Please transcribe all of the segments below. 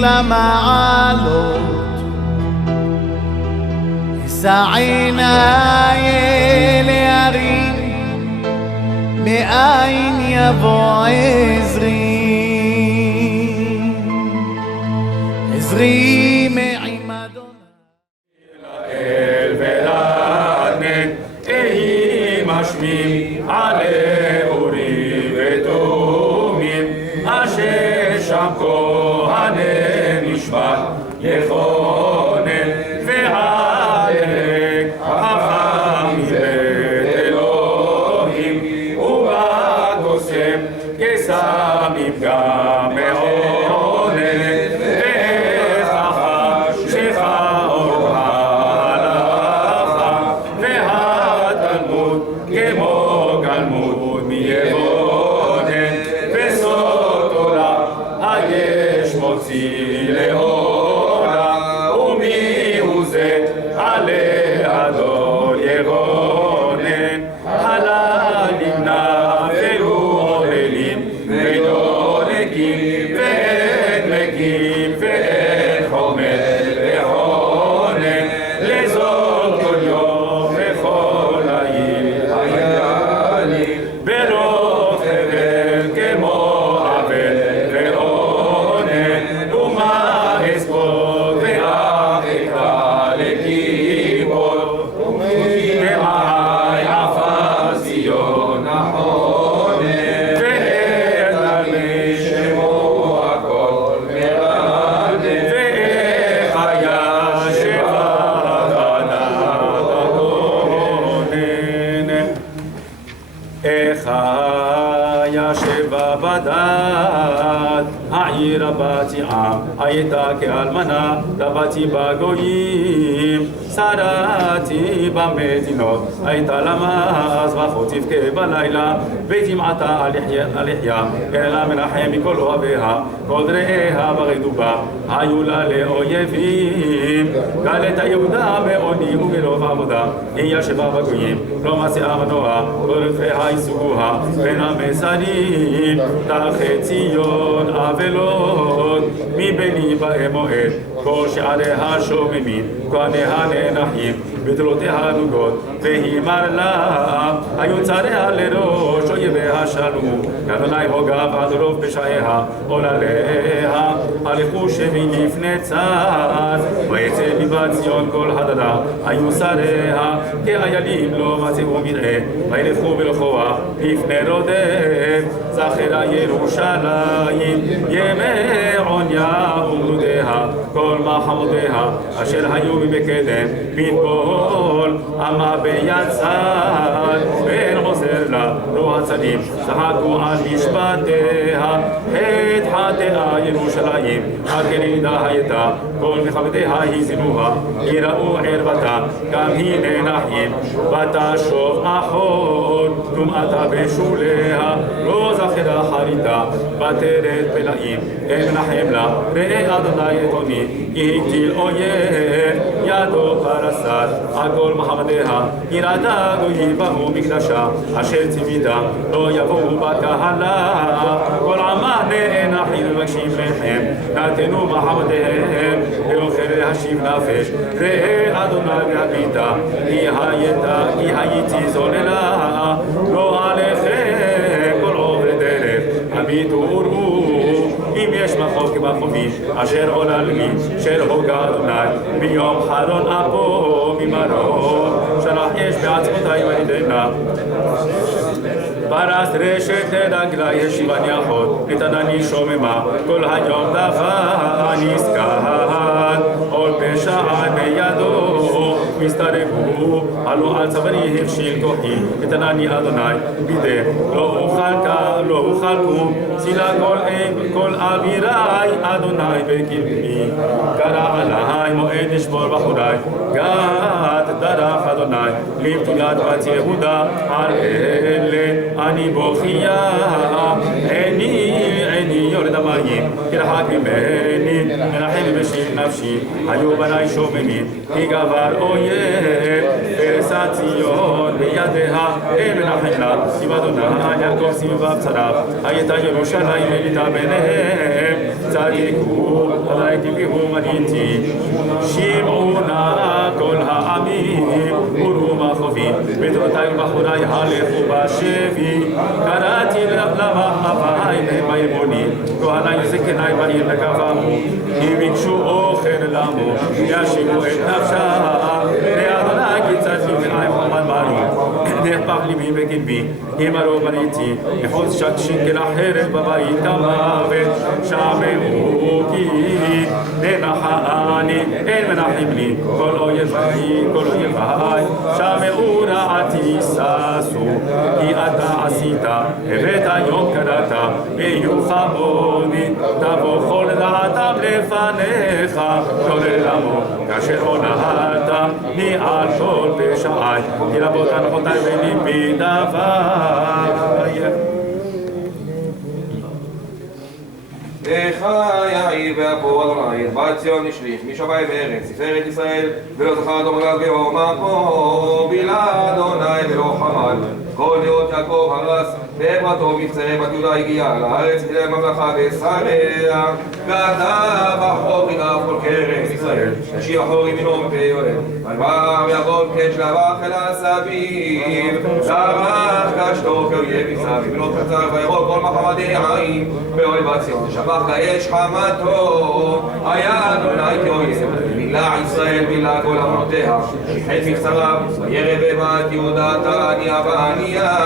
למעלות, אשא עיניי אל ההרים, מאין יבוא עזרי, עזרי מעם אדוני. לאל ולעדן תהי משמים עלי אורים ותומים, אשר שם כהני משפט יכונן, ועלק חכם מבית אלוהים, ובקוסם קסמים גם מעונן, וחכם שחור ההלכה, והתלמוד כמו גלמוד מיבונן, וסוד תורה היש מוציא לאורה, ומי הוא זה עלי אדון יגונן, הללים נפלו עוללים ודולקים, ואין דלקים ואין חומר וחונן, לזאת כל יום וכל העיר היה לי, ברוב חבל כמו אבל ועונן, ומה אספוד ואך אקרא לקיבול, ומעי עפר ציון החונן, וארץ לי שמו הכל מרנן, ואיך היה שבח ענת הכונן, איך היה שבע בדד, העיר הבת יעם הייתה כאלמנה, טבעתי בגויים, שרתי במדינות, הייתה למז וחוץ תבכה בלילה, ותמעתה על יחיה, אלא מנחם מכל אוהביה, כל רעיה בגדו בה, היו לה לאויבים, גלתה יהודה בעוני וברוב עבודה, היא ישבה בגויים, לא מצאה מנועה, כל רדפיה יסוגוה, בין המסרים, תחת ציון אבלות, מבני בהם מועד, כל שעריה שוממים, כהניה נאנחים, ודלותיה נוגות, והימר לה, היו צריה לראש אויביה שלמו, אדוני הוגיו עד רוב פשעיה, עולליה, הלכו שבי לפני צר, ויצא מבת ציון כל הדדה, היו שריה, כאיילים לא מצאו מרעה, וילכו בכוח לפני רודף, זכרה ירושלים, ימי עוניה וגדודיה, כל מחמודיה, אשר היו ממקדם, מנבול, עמה ביצר, ואין עוזר לה, לא הצדים, צחקו על משפטיה, את חטאה ירושלים, עד כנגדה הייתה, כל מכבדיה הזינוה, יראו ערוותה, גם היא נאנחים, ותשוב אחור, טומאתה בשוליה, לא זכרה חריתה, ותרד פלאים, אין מנחם לה, ראה אדוני את עוני, כי הטיל אויב, ידו פרסת, על כל מחמדיה, יראתה גויים במו מקדשה, אשר ציוותה, לא יבואו בקהלה, כל עמה נאנחים ומבקשים לחם, נתנו מחמדיהם, ואוכל להשיב נפש, ראה אדוני והביטה, כי הייתי זוללה, לא עליכם כל עובר דרך, הביטו וראו, אם יש מחוב כמחובי, אשר עוללני, של הוגה אדוני, ביום חרון אפו ממרום, שלח יש בעצמותי וידנה. פרס רשת לרגלי השיבני אחות, נתנני שוממה, כל היום דחה נזכר, עול פשע בידו, מסתרבו, עלו על צווארי הכשיל כוחי, נתנני אדוני, בידי, לא אוכל קום, צילה כל אבירי, אדוני בקרבי, קרא עלי מועד לשבור בחורי, גת דרך אדוני, לבתולת בת יהודה, על אלה אני בוכייה, עיני יורד המים, תרחק ממני, מנחם ומשיב נפשי, היו בני שוממים, כי גבר אויב, פרסת ציון ידיה מנחם לה, עם אדוני יעקב סביבה בצריו, הייתה ירושלים מליטה ביניהם, צדיקו, אדוני תביאו מניתי, שמעו נא כל העמים, וראו מה חובי, בתורתי ובחורי הלכו בשבי, קראתי למאהבי להם בארגוני, כהני זקני בעיר לגבהו, כי ביקשו אוכל למו, ישיבו את נפשם, לאדוני קיצצתי מעי חומן ברוך, נהפך ליבי בקרבי, אמרו בניתי, יחוז שקשי כלחרב בבית כמוות, שמעו כי ננחני, אין מנחם לי, כל אויבי, כל אויבי, שמעו רעתי ששו, כי אתה עשית, הבאת יום קראת, ויהיו חמוני, תבוא כל דעתם לפניך, כולל עמו, כאשר הונאת, מעל כל פשעי, כי רבות הנחותי בליבי דברי. יאיר ואפו אדוני, בת ציון נשליך, משמיים וארץ, תפארת ישראל, ולא זכר אדום עליו גאו מקום, בילה אדוני ולא חמל, כל דעות יעקב הרס, בעברתו מבצרי בת יהודה הגיעה, לארץ כדי הממלכה ושריה, כתב החוק ידע כל כרם ישראל, השיר החור ימינו מפי יואל, ויבם יעקב קש לבח אל הסביב, זרח קשתו כאויב מסביב, בנות קצר וירוק כל מחמדי עין, באוהל בת ציון, שפך לאש חמתו, היה אדוני כאויב, מילה ישראל מילה כל אמנותיה, שיחד מבשריו, וירא בבת יהודה תעניה ועניה,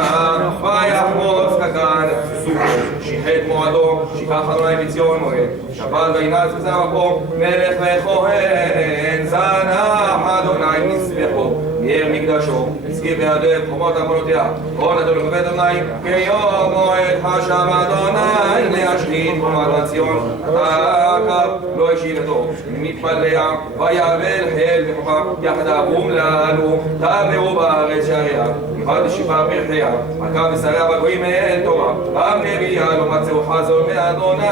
ויחמוץ קטן סוכו, שיחד מועדו, שיקח אדוני בציון מועד, שבת וינץ בזה המקום, מלך וכהן, זנח אדוני מזבחו, מיהר מקדשו, הזכיר בידו חומות אמנותיה, כל אדוני בבית אדוני, כיום מועד חשב אדוני להשחית חומת ציון, עקב לא השיב אותו, מתפלע, ויבל חיל וחומה, יחדיו אומללו, תעברו בארץ שעריה, יבד שיבה פרחיה, עקב ושריה בגויים אין תורה, המנביה לא מצאו חזון מאדוני,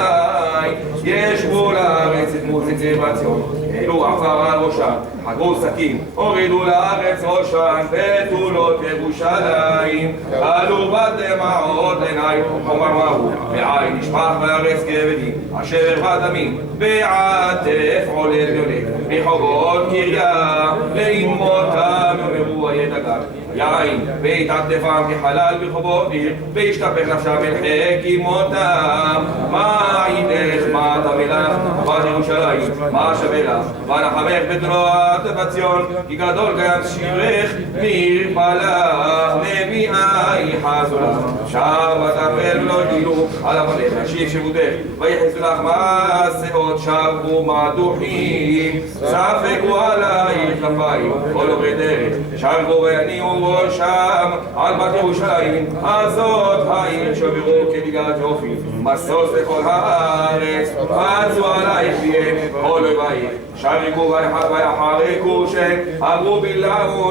ישבו לארץ את מוזיצי בציון, העלו עפר על ראשם, חגרו סכין, הורידו לארץ ראשן, בתולות ירושלים, עלו בדמעות עיני, חומר מהו, בעין נשפך בארץ כבדים, אשר בדמים, בעטף עולה גדולה, מחובות קריה, לאמותם יאמרו הידגה, יין, והתעטפם כחלל ברחובות עיר, והשתפך נפשם אל חיק אמותם, מה עידך, מה אתה מלך, בת ירושלים, מה שווה לך, ונחמך בתרועת בציון, כי גדול קיים שירך, מיר פלח, נביאי חזו לך, שב ותפל ולא גילו, על עבדך, שיב שבותך, ויחסו לך מעשאות, שבו מדוחים, ספקו עלייך כפיים, כל עוברי דרך, שבו ויניעו ראשם, על בת ירושלים, הזאת העיר שוברו כדגת יופי, משוש לכל הארץ, פצו עלייך פיהם, כל אויבייך, שרקו ויחרקו שם, אמרו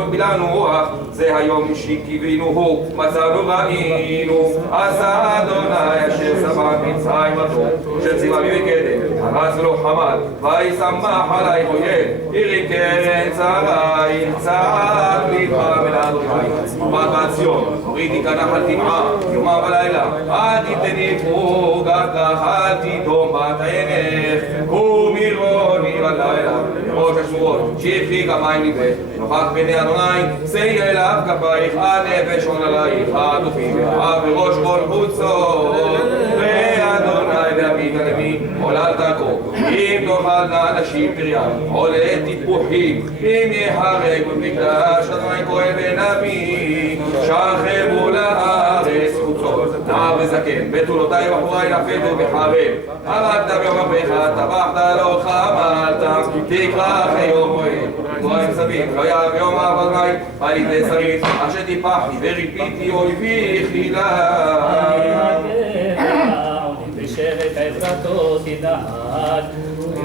בילנו רוח, זה היום שקיווינו הוא, מצאנו ראינו, עשה אדוני אשר סבן מצרים אותו, שציווה מבקדם, הרס לו חמל, וישמח עלייך אויב, הרים קרן צריים, צעק ליבך מן אדוני, בת ציון, הורידי כנחל תמעה, יומה ולילה, אל תתני פרוגת לך, אל תדום בת עינך, ומירוני בלילה, בראש השמורות, שפכי כמים ליבך, נוכח פני אדוני, שאי אליו כפייך, הנפש עון עלייך, הדופים ואהב בראש כל חוצות, ואדוני ואביך למי, עולת תקו, אם תאכלנה נשים פריה, עולת תפוחים, אם יחרק במקדש, אדוני כהן ונביא, שכבו לארץ חוצות, נער וזקן, בתולותיי בחוריי נפלו בחרב, הרגת ביום אביך, טבחת לא חמלת, תקרא אחרי יום מועד, גורם סביב, לא יעב יום אדוני, בית לשרית, אשר טיפחתי וריפיתי אויבי חילה. בשבט עזרתו תדאג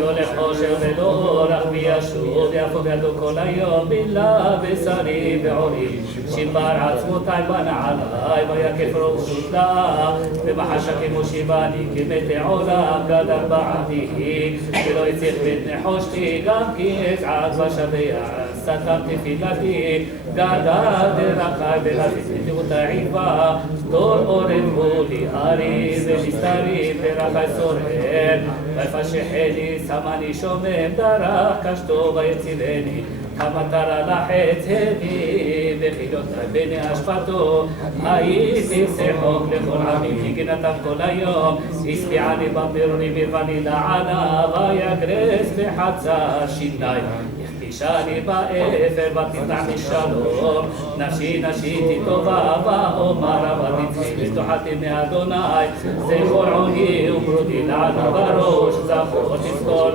יולך חושר ולא אורח וישוב, יהפוך ידו כל היום, בילה בשרי ועורי, שיבר עצמותיי בנעליי, ויקף ראש שותלה, ומחשה כמושיבני כמתי עולם, גדל בעדי, ולא יצליח בית נחושתי, גם כי אצעד בשבע, סתמתי תפילתי, גדל דרכי ולפיתי אותה עיבה, דור אורן בולי הרי ומסתרים דרכי סורר, ויפשחני שמני שומם דרך קשתו ויצילני, המטרה לחץ הדי בחילותיי בני השפטו, הייתי שחוק לכל עמים נגנתם כל היום, הספיעני במרורים ירבני לענה, ויגרס בחצה שיניי. שאני באפר ותתח משלום, נפשי נשיתי טובה ואומר ותצחי ותוחתי מאדוני, זכור עוני ומרודי לענו בראש, זכור תזכור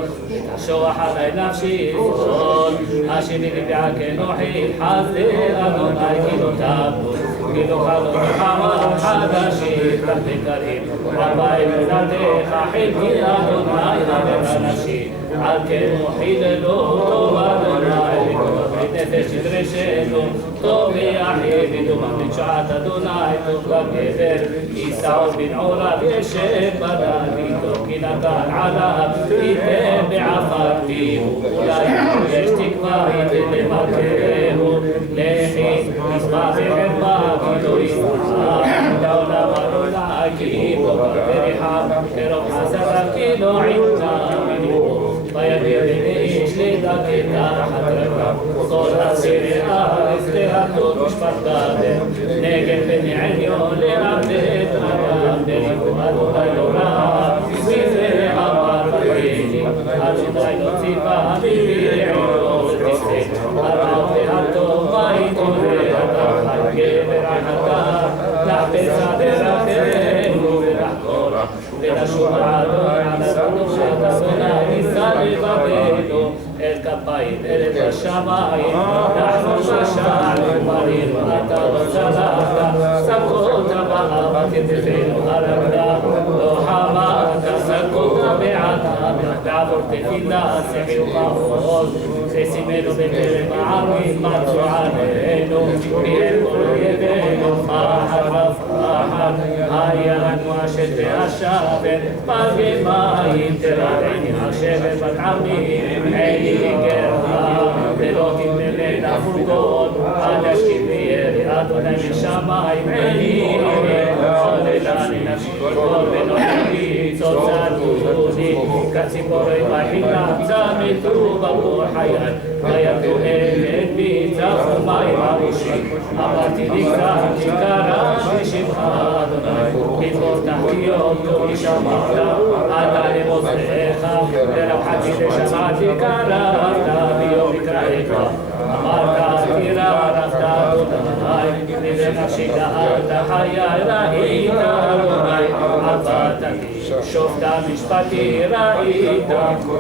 ותשוח עלי נפשי זכור, השני גביעה כנוחי חסדי אדוני כי לא תעבוד, כי לא חלום חמר חדשי תחתי קרים, רבי מזרתך חלקי אדוני אבר נפשי, על כן מוחיללו טוב אדוני, ונפש ידרשנו, טוב ויחיד, ודומם בתשעת אדוני, טוב לגבר, ישעו בן עורב ישב בדל, טוב כי נתן עליו, ייתן בעפר פיהו, אולי יש תקווה, ייתן למרכהו, לכי, ישמח וחרפה, כי לא ישמח, לעולם אדוני, כי טוב ורחם, כרוב חסדיו, כי לא עמדה מנוהו. ויביא איש לדרכי תחת רגליו, כל אסיר הארץ להטות משפט גבר, נגד בני עליון לעבד אדם, דרכו אדוני לא רע, וזה אמר בריני, אדוני לא ציפה בביעו ותצא, הרב והטוב מה יתעורר אדם, גבר ענתה, לחפש דרכינו ולחקור, ולשוב אדוני על אדוני אדוני ניסה לבדנו אל כפיים ארץ השמיים, אנחנו בשער מרים אתה וצלחת, סקות באהבה תתפנו הרגלה, לא חמת סקות בעתה, בעבור תפילה סחי ומחוז, חסימנו בקרב העמים מצאו עלינו, מיהם כל אויבינו פחד ופחד, היה לנו אשר והשבר, פגי מים תרעני השבר בת עמים, עיני גרמה, ולא תתמלא נפוגות, עד אשכיב וירי אדוני משמיים, עיני חוללני נפשי כל ונוחי, צוצר גודי, כציפורי בחילה, צמתו בבור חיי, וירדו אמת בי, צפו מים ארושים, אמרתי לקראת, קרא בשמך אדוני, לבור תחתיות, טוב שמעת, עתה למוזריך, לרווחתי לשמעתי קראת, ביום מקראיך, אמרת תירא רבת אדוני, לנפשי דאגת חיי ראית אדוני, עבדתי, שופטה משפטי ראית,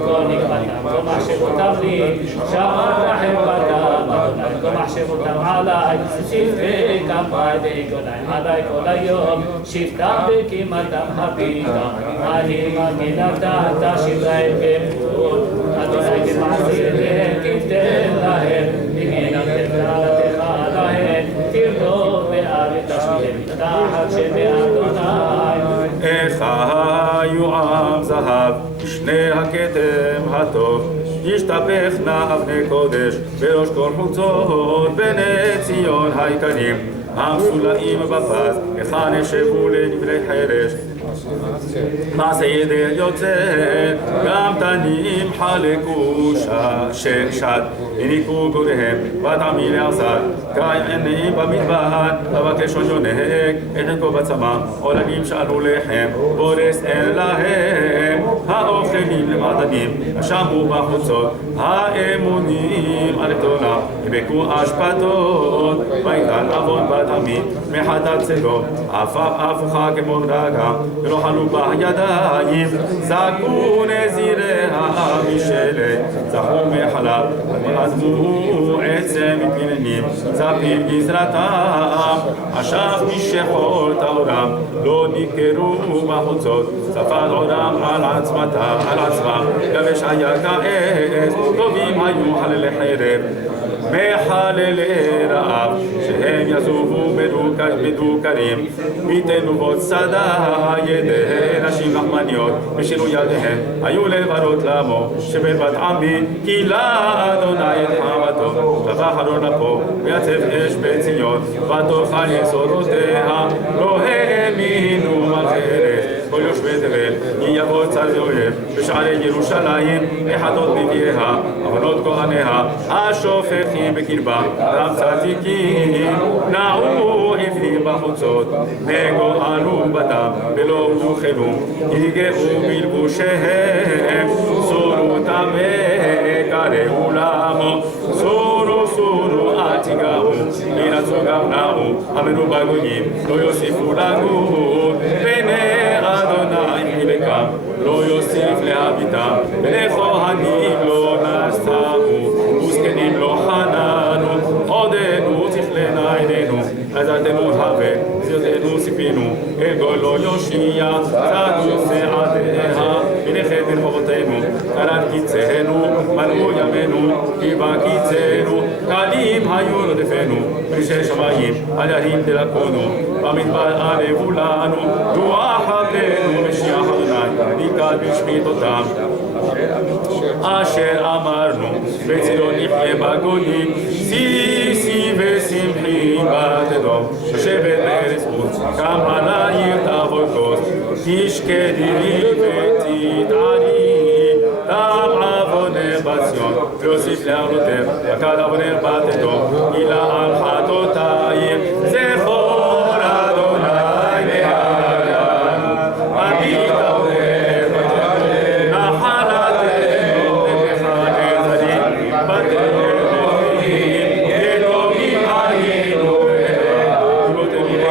כל נקבתם, כל מחשבותם לי, שמרת חרפתם, אדוני, כל מחשבותם עלי, שבטי כפיי דגוני, עלי כל היום, שבטם וקימתם הביתה, אני מגינתם תשיב להם כפול, אדוני כמעשיר להם, כתן להם, מגינתם ועלתך להם, תרדוף וארץ תשמידם, תחת שבאדוני. היו עם זהב, שני הכתם הטוב, ישתפכנה אבני קודש, בראש כל חוצות, בני ציון היקרים, המסולאים בפז, היכן ישבו לדברי חרש. מעשה ידי יוצא, גם תנים חלקו שד, הניקו גוריהם, וטעמי לעזר, קיים עיניים במדבר, אבקש עוד יונק, את ערכו בצמא, עולנים שאלו לחם, בורס אין להם, האוכלים למעדנים, שמעו בחוצות, האמונים על תורה, יבקו אשפתות, ויתן עוון בתמיד, מחדת צלו, הפוכה כמו דגה, ולא חלו בה ידיים, זעקו נזיריה משלג, זכו מחלב, עזבו עצם מפנינים, צפיל גזרתם, אשף משחול טהורם, לא ניכרו בחוצות, צפד עורם על עצמם, יבש היה כעס, טובים היו חללי חרב, מחללי רעב, שהם יזובו מדוכרים, מתנובות שדה ידיהן, נשים לחמניות, בשילו ידיהן, היו לברות למו, שבין בת עמי, כי לה אדוני את חמתו, טבח ארון אפו, ויצב אש בציון, ותאכל יסודותיה, לא האמינו מלכי ארץ, כל יושבי תבל, כי יבוא צר ואויב, בשערי ירושלים, מחדות נביאיה, עוונות כהניה, השופטים בקרבה, רב צדיקים, נעו עבדים בחוצות, נגוענו בדם, ולא הוכלו, יגעו בלבושיהם, סורו טמא, קראו למו, סורו, אל תיגעו, ירצו גם נעו, אמרו בגויים, לא יוסיפו לגור, בני אדוני חילקם, לא יוסיף להביטם, בני כהנים לא נשאו, וזקנים לא חננו, עודנו תכלנה עינינו, עזרתנו הווה, זרתנו ציפינו, אגו לא יושיע, צעדו צעדיה, בנכד ברחובותינו, קלת קיצנו, מלאו ימינו, כי בקיצנו, קלים היו רודפנו, פרישי שמיים, על ירים דלקונו, במדבר עלבו לנו, רוח אבנו משיח אדוני, ניקד בשחיתותם. אשר אמרנו, בציון נחיה בגויים, שישי ושמחי בתדום, יושבת בארץ חוץ, קם על העיר תבוא כוס, תשקדי ותתעני, תם עוונך בציון, ויוסיף לעוונותיך, וקל עוונך בתדום, גילה על חטאותייך, זכור אדוני להגן, עמית עוונך בתדום, נחלתנו בחנזרים, בתדום, יתומים היינו ולא תמיד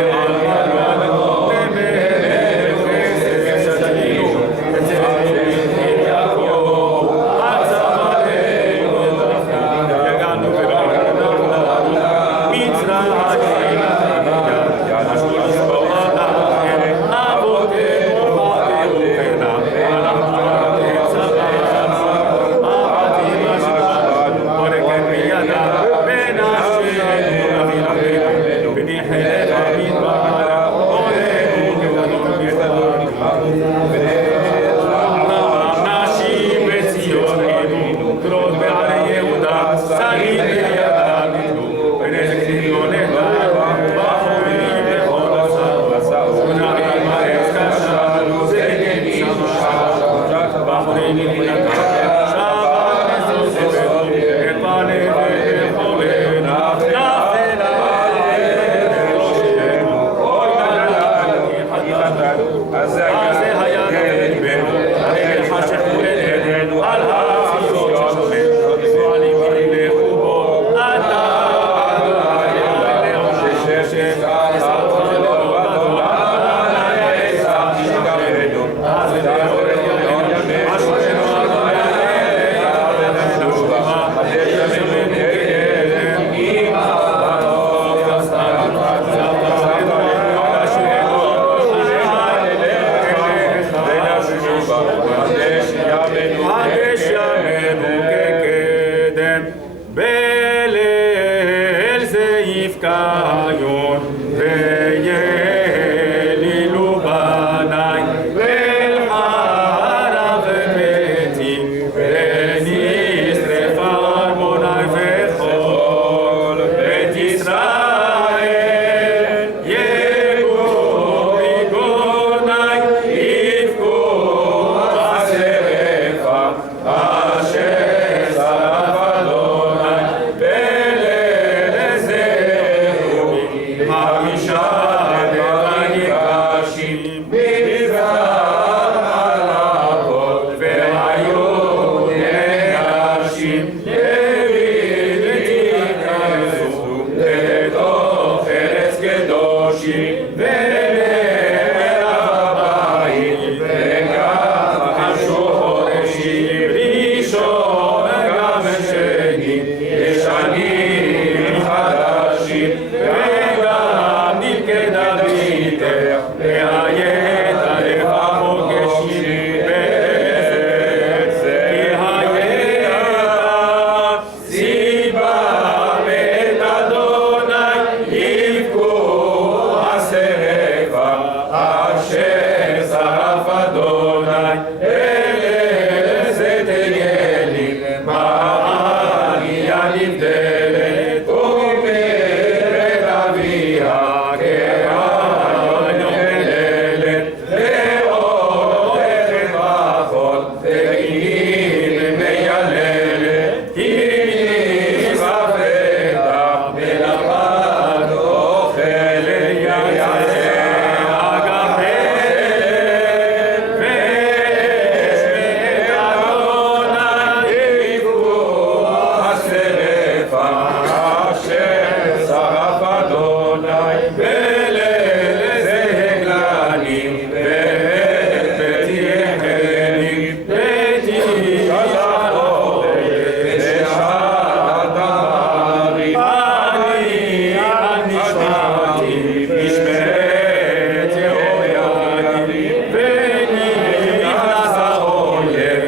משמרת יהויקים ונכנס האויב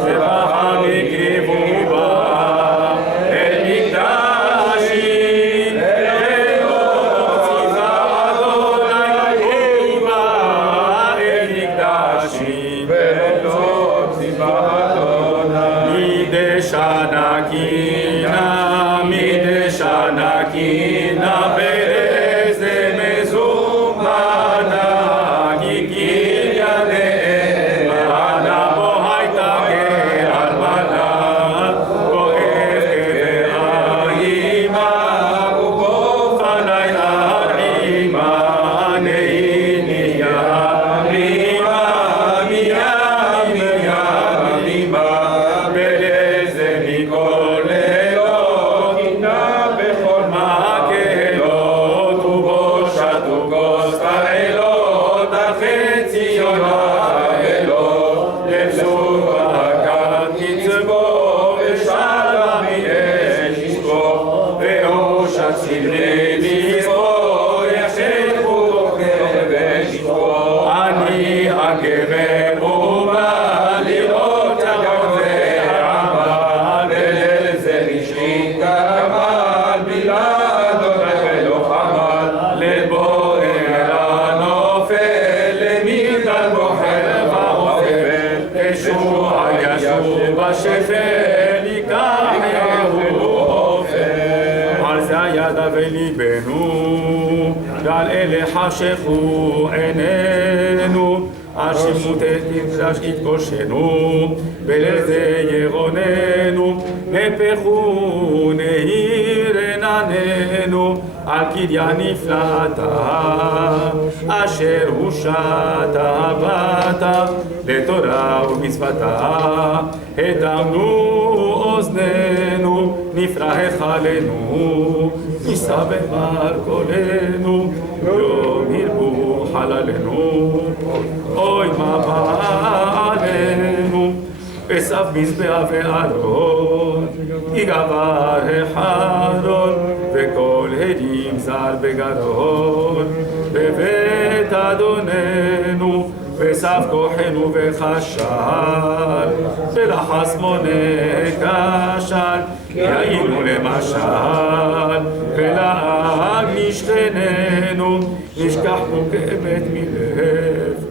ובהם הקריבו בה אל מקדשי ולא ציווה אדוני ובא אל מקדשי ולא ציווה אדוני מדשנה קינה ברזה מזומנה גיגי ידעה בו הייתה כאלמנה כואב כאימה ובו פני ארימה נהיניה רימה ברזה מכל אלוה קינה בכל מקהלות ובושת וכוס תעלות החצי יונה אלוה לבזו והקת קצבו ושלם מאש ישבו והושת סבלי לזבו ישבו ושבו אני הגבר ומה לראות הגבר עמל בליל זה רשעי כמל בלעדו ולא חמל לבוער הנופל למגדל בוחר ועופל ישוע ישוב בשפל ייקח יהוא עופל על זה ידע וליבנו ועל אלה חשכו עינינו על שימות מקדש יתגושנו בליל זה ירוננו נהפכו נהיר עיננו על כדיה נפלאתה אשר הושעת אהבתה לתורה ומצוותה התאמנו אוזנינו נפרח עלינו נישא במר קולנו יום ירבו חללנו אוי מה בא עלינו אסף מזבח וארון יגבר החרון וכל הדים זר בגרון בבית אדוננו וסף כוחנו וחשל ולחס מונה כשל כי היינו למשל ולעג משכננו נשכחנו כאמת מלב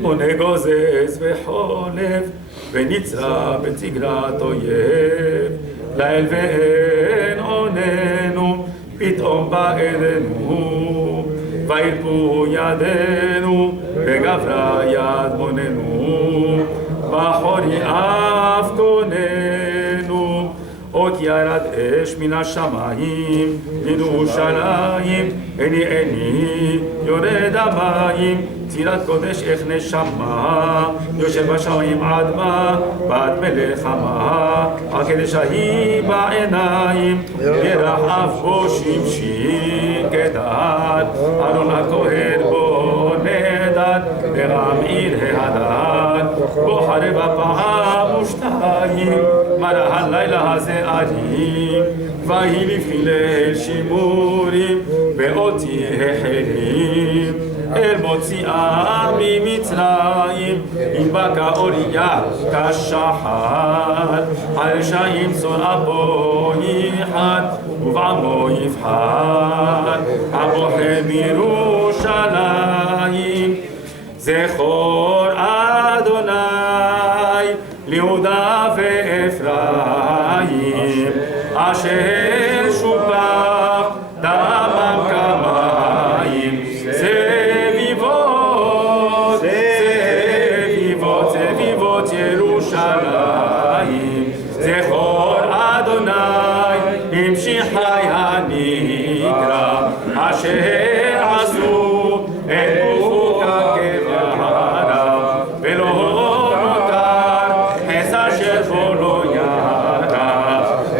מונה גוזז וחולף ונצרה בצגרת אויב ליל ואין עוננו פתאום בא אלינו וירפו ידינו וגברה יד מוננו בחורי אף קוננו עוד ירד אש מן השמיים לירושלים עיני יורד המים צירת קודש איך נשמה יושב בשמיים עדמה בת מלך עמה הקדש ההיא בעיניים ירח אף בו שמשי כדעת ארון הכהן בו נדד ורמעין ההדד בו חרב הפעם ושתיים מראה הלילה הזה עדים ויהי לפי ליל שימורים ואותי החלים אל מוציאה ממצרים עם בקע אוריה כשחר על רשעים שונא בו יחד ובעמו יבחר הבוחר מירושלים זכור אדוני ליהודה ואפרים אשר שופך דמם כמים סביבות ירושלים זכור אדוני המשיחי הנקרא אשר עשו את גופו כקברה ולא נותר חסר שבו לא ירה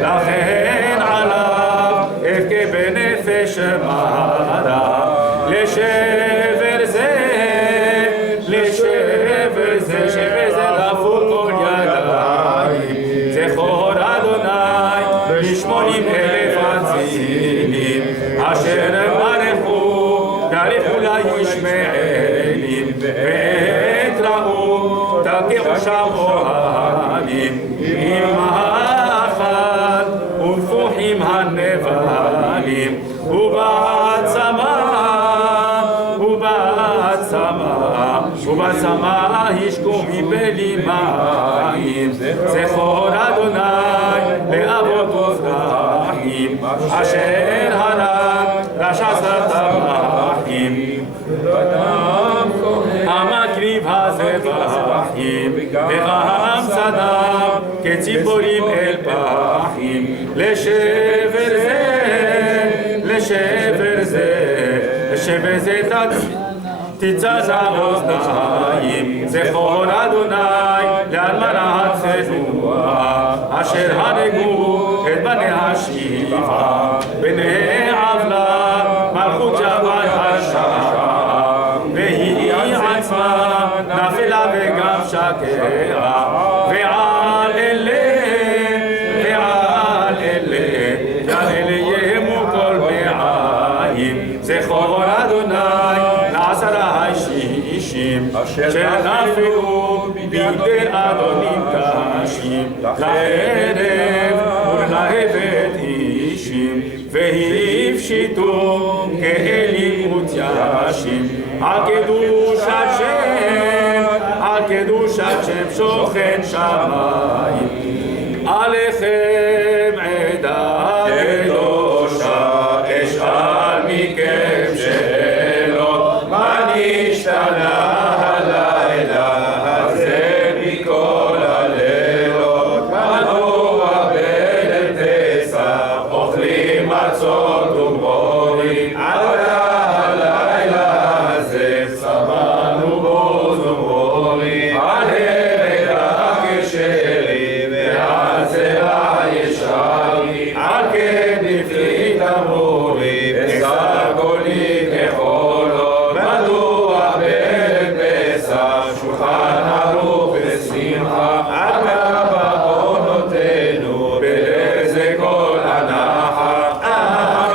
לכן עליו אבכה בנפש מרה לשבר זה דפוק כל ידיים זכור אדוני 80,000 עצים האצילים, אשר ברכו, יריחו לה ישמעאלים, ועת ראו, תקיעו שם אוהלים, עם האחד, ונפוחים הנבלים, ובעצמה השקו מבלי מים, זכור אדוני לאבות ופרחים, אשר הרג רשע זבחים, המקריב הזבחים, וגם צדם כציפורים אל פחים, לשבר זה תצעד האוזניים, זכור אדוני לאלמנה הצנועה, אשר הרגו את בניה שבעה, בני עוולה מלכות ג'בעי השעה, והיא עצמה נפלה וגם שקעה, ועל אלה יהמו כל בעיים, זכור אדוני לעשרה אישים אשר נפלו בידי אדונים קשים, לחרב ולהבת אישים, והפשיטו כאלים מותיישים, על קדושת שם שוכן שמיים. עליכם עדה קדושה, אשאל מכם שאלות, מה נשתנה הלילה הזה מכל הלילות? מדוע בליל פסח אוכלים מצות ומרורים? הלילה הזה סבלנו בו זמרורים, על הרגע כשרים ועל זרע ישרים, על כן נפלית תמרורים, אשא קולי כחולות. מדוע בליל פסח שולחן ערוך בשמחה, אתה בעונותינו בליל זה כל הנחת,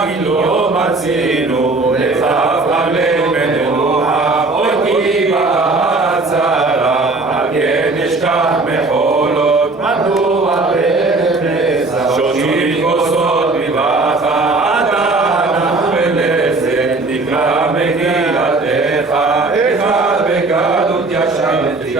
כי לא מצינו לכף רגלי מנוחה, אוי כי באה צרה, על כן נשכח מחולות. מדוע בליל פסח שותים כוסות מברכה, אתה אנחנו בליל זה נקרא מגילתך, אחד בגלות ישבתי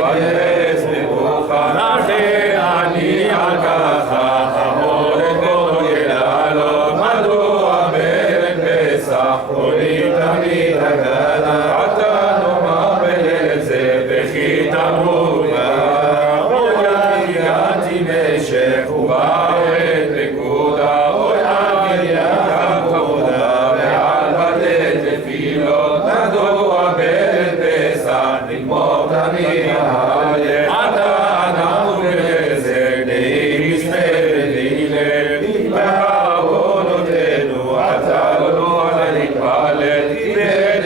וארץ ברוחה, לכן אני על ככה אמור את כל יללות. מדוע בליל פסח עולים תמיד הגדה, אתה נאמר בליל זה וכי תמרו בה, עוד יגעתי משך ובעת פקודה, עוד יגעתי פקודה ועל בתי תפילות. מדוע בליל פסח נגמור תמיד ההלל, אתה אנחנו בליל זה נהי משמרת להילל, בעוונותינו אתה לא נועל להתפלל, בית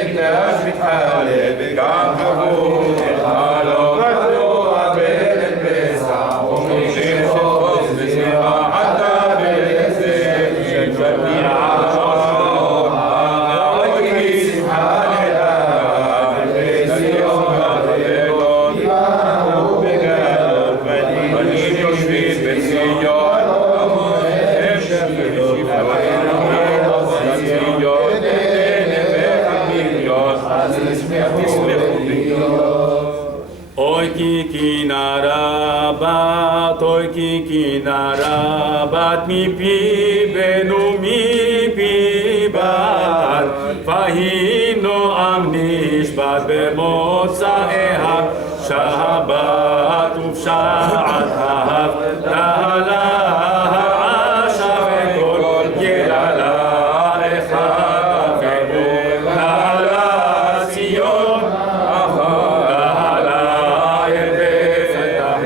מקדש מתחלל וגם חבור נחלות. מדוע בליל פסח אומרים שחור ושמחה, אתה בליל זה שתביע שלום, אוי כי שמחה נדע ובציון בלילות, יבואו בגלות בנים יושבים בציון, הם שפילו בציון, נבך המיליון, אז תשמחו אוי כי נערה בת מפי בן ומפי בת, והינו עם נשבת במוצאיה שבת ובשעת ההבדלה, הרעשה וכל יללה אחד נעלה ציון, נעלה בפתח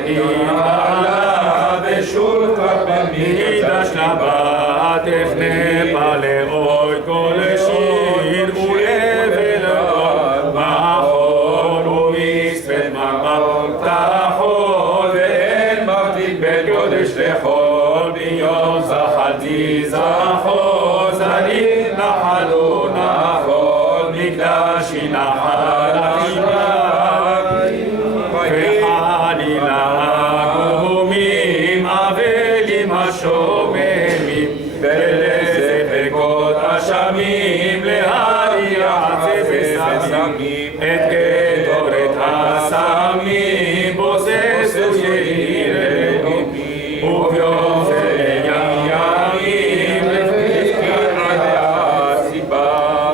נעלה ושול כבר במידש נבת, תכנה לאוי כל שיר ולבל כל מחול ומצפת מרמר תחול, ואין מרטיב בית קודש לחול, ביום זכרתי זכר נחול זרים נחלו נחול מקדשי נחל וחלילה גומים אבלים השוממים ולזבקות אשמים להריח וסמים את גדורת הסמים בוססו יאיר אלוהים וביום זה ימים לפתחי הסיבה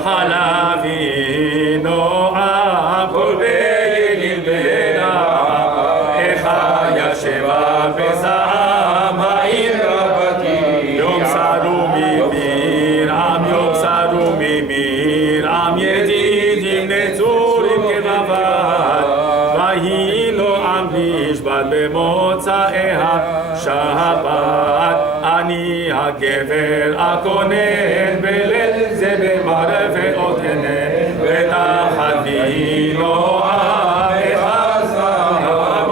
חלבי נועם כל ביליל בנעם איכה ישבה בזעם העיר רבתי יום שרו ממירם יום שרו ממירם ידידים נצורים כבבת ויהי לו עם נשבת במוצאי השבת אני הגבר הכונן בליל זה במרפאות עיני ותחתי נועם החזם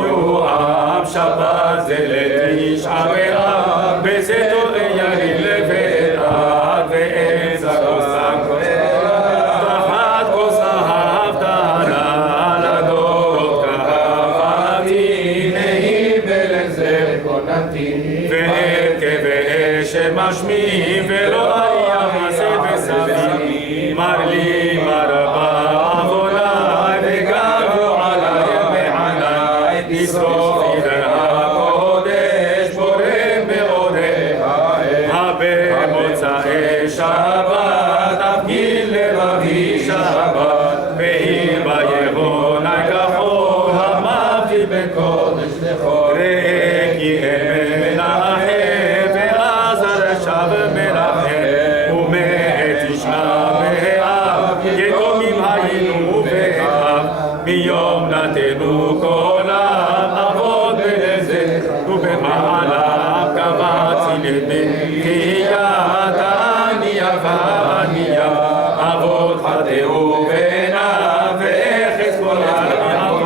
יועם שבת זה לתשעה באב בצאתו יריד לבטח ואין זכוסם תחת כוס ההבטלה לדורות קבעתי נהי בליל זה כוננתי ואת כאבי שמשמיעים ולא היה מעשה בסביב מר לי מרבה עווני וגבו עלי מעלי לשרוף עבר הקודש בורם באוריה במוצאי שבת הפגיל לבבי שבת והיא ביבוני כחול המבדיל בין קודש לחול ראה כי אין מנחם ואז הרשב מרחם ומאת ישמע באב יתומים היינו באב מיום נתנו קולם אבות בלזה ובמעלם קבצי לבחיית הענייה והענייה אבות חטאו בעיניו ואחז כל העם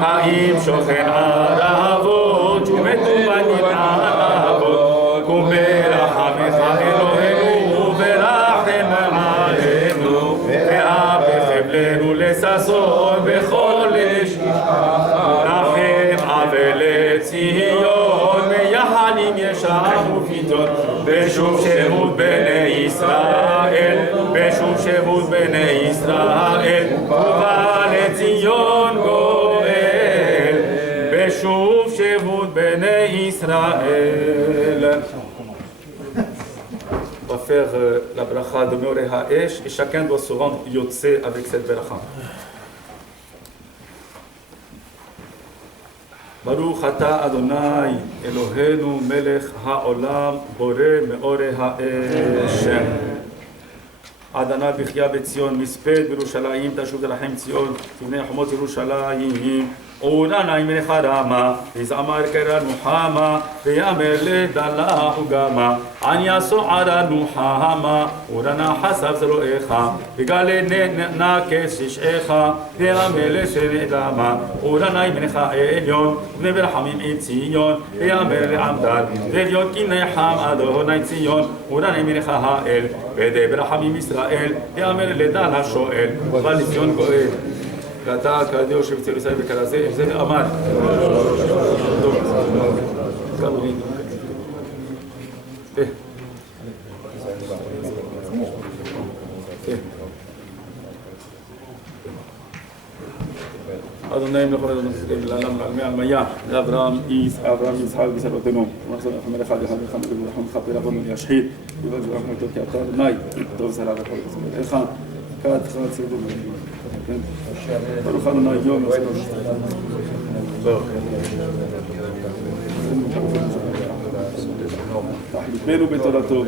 האם שוכן על האבות ומתו בנים על האבות קום ברחמך אלוהינו ורחם עלינו ואב בחבלנו לששון בכל לשכה נחם אבלי ציון מייחלים ישעו ופתאום בשוב שבות בני ישראל בשוב שבות בני ישראל ובא לציון גואל בשוב שבות בני ישראל. On va faire la bracha de Meoreh Ha'esh et chacun doit se rendre yotse avec cette bracha. Baruch ata Adonai Eloheinu melech ha'olam boreh meoreh ha'esh. Adonai bichya beTzion misped b'Yerushalayim tashuv terachem Tzion tivnei chomot Yerushalayim Urana imrech harama v'zamar keranu hama v'yamer ledalahu gama an yaso'aranu hama urana hasav zero'echa v'gale nakes shish'echa v'yamer lesenedama urana imrech ha'elyon v'berachamim Tzion v'yamer le'amdal v'elyot kineham Adonai Tzion urana imrech ha'el v'deberachamim Israel v'yamer ledal ha'sho'el v'lizion go'el ואתה כעדי יושב אצל ישראל וכלזה, זה נאמן. אדוני מלכות אדוני לעולם לעלמי עלמיה לאברהם יצחק ושרותנו ונחזור לכם אליך ואחד ואחד ולכם לכפר עוון ולהשחית ובאמת אנחנו איתו כי אתה אדוני טוב סלע וכל קצת אליך כעת חד סירדו ברוך אדוני יום תחליפנו בתורתו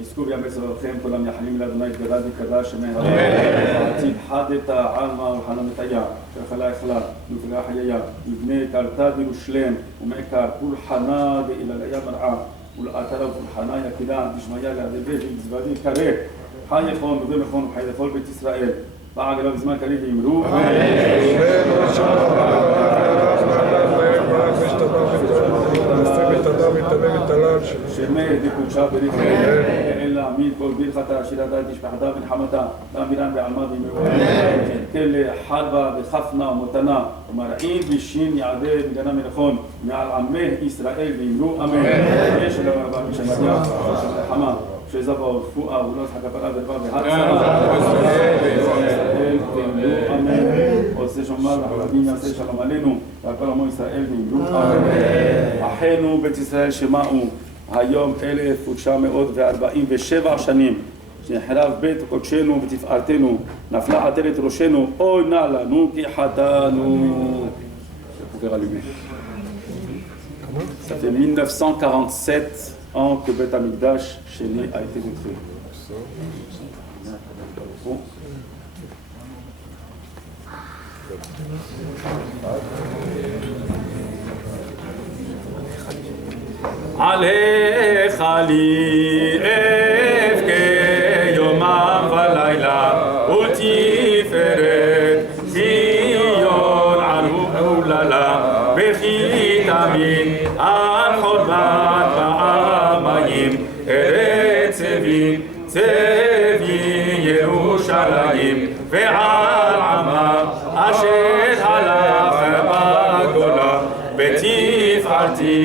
יזכו בימי צוואתכם כולם יחלים לאדוני יתגדל ויקדש שמי הרב העתיד חדת עלמא וחלמת היה כחלה יחלה נפגע חייה יבנה תלתה דרושלם ומעיקר כול חנה דאילליה מרעה ולאתרה וכול חנה יקדה דשמיא להדבק ולזבדי קרא חי יכול נווה מכון וחי לכל בית ישראל בעג אליו בזמן קריב ויאמרו שמי דקודשה בריחם אלא עמיד כל ברכתה שירתה תשפחתה ונחמתה ואמירן בעלמה ויאמרו כל חרבה וחפנה ומתנה ומרעים בשין יעדי מגנה מנכון מעל עמי ישראל ויאמרו אמן יש אלוהים רבה משמעיה וחמה שזבה ורפואה ולא חכפרה ורבה והצלה ישראל ויאמרו אמן עושה שומר וחלבים יעשה שלום עלינו ועל כל עמו ישראל ויאמרו אמן אחינו בית ישראל שמעו היום 1947 שנים שנחרב בית קודשנו ותפארתנו נפלה עטרת ראשנו אוי נא לנו כי חטאנו. Ça fait 1947 ans que Beth Amikdash Sheni a été détruit. עליך לי אבכה יומם ולילה ולתפארת ציון עוללה בכי תמיד על חורבן בעמיים ארץ צבי ירושלים ועל עמה אשר הלך בגולה בתפארתי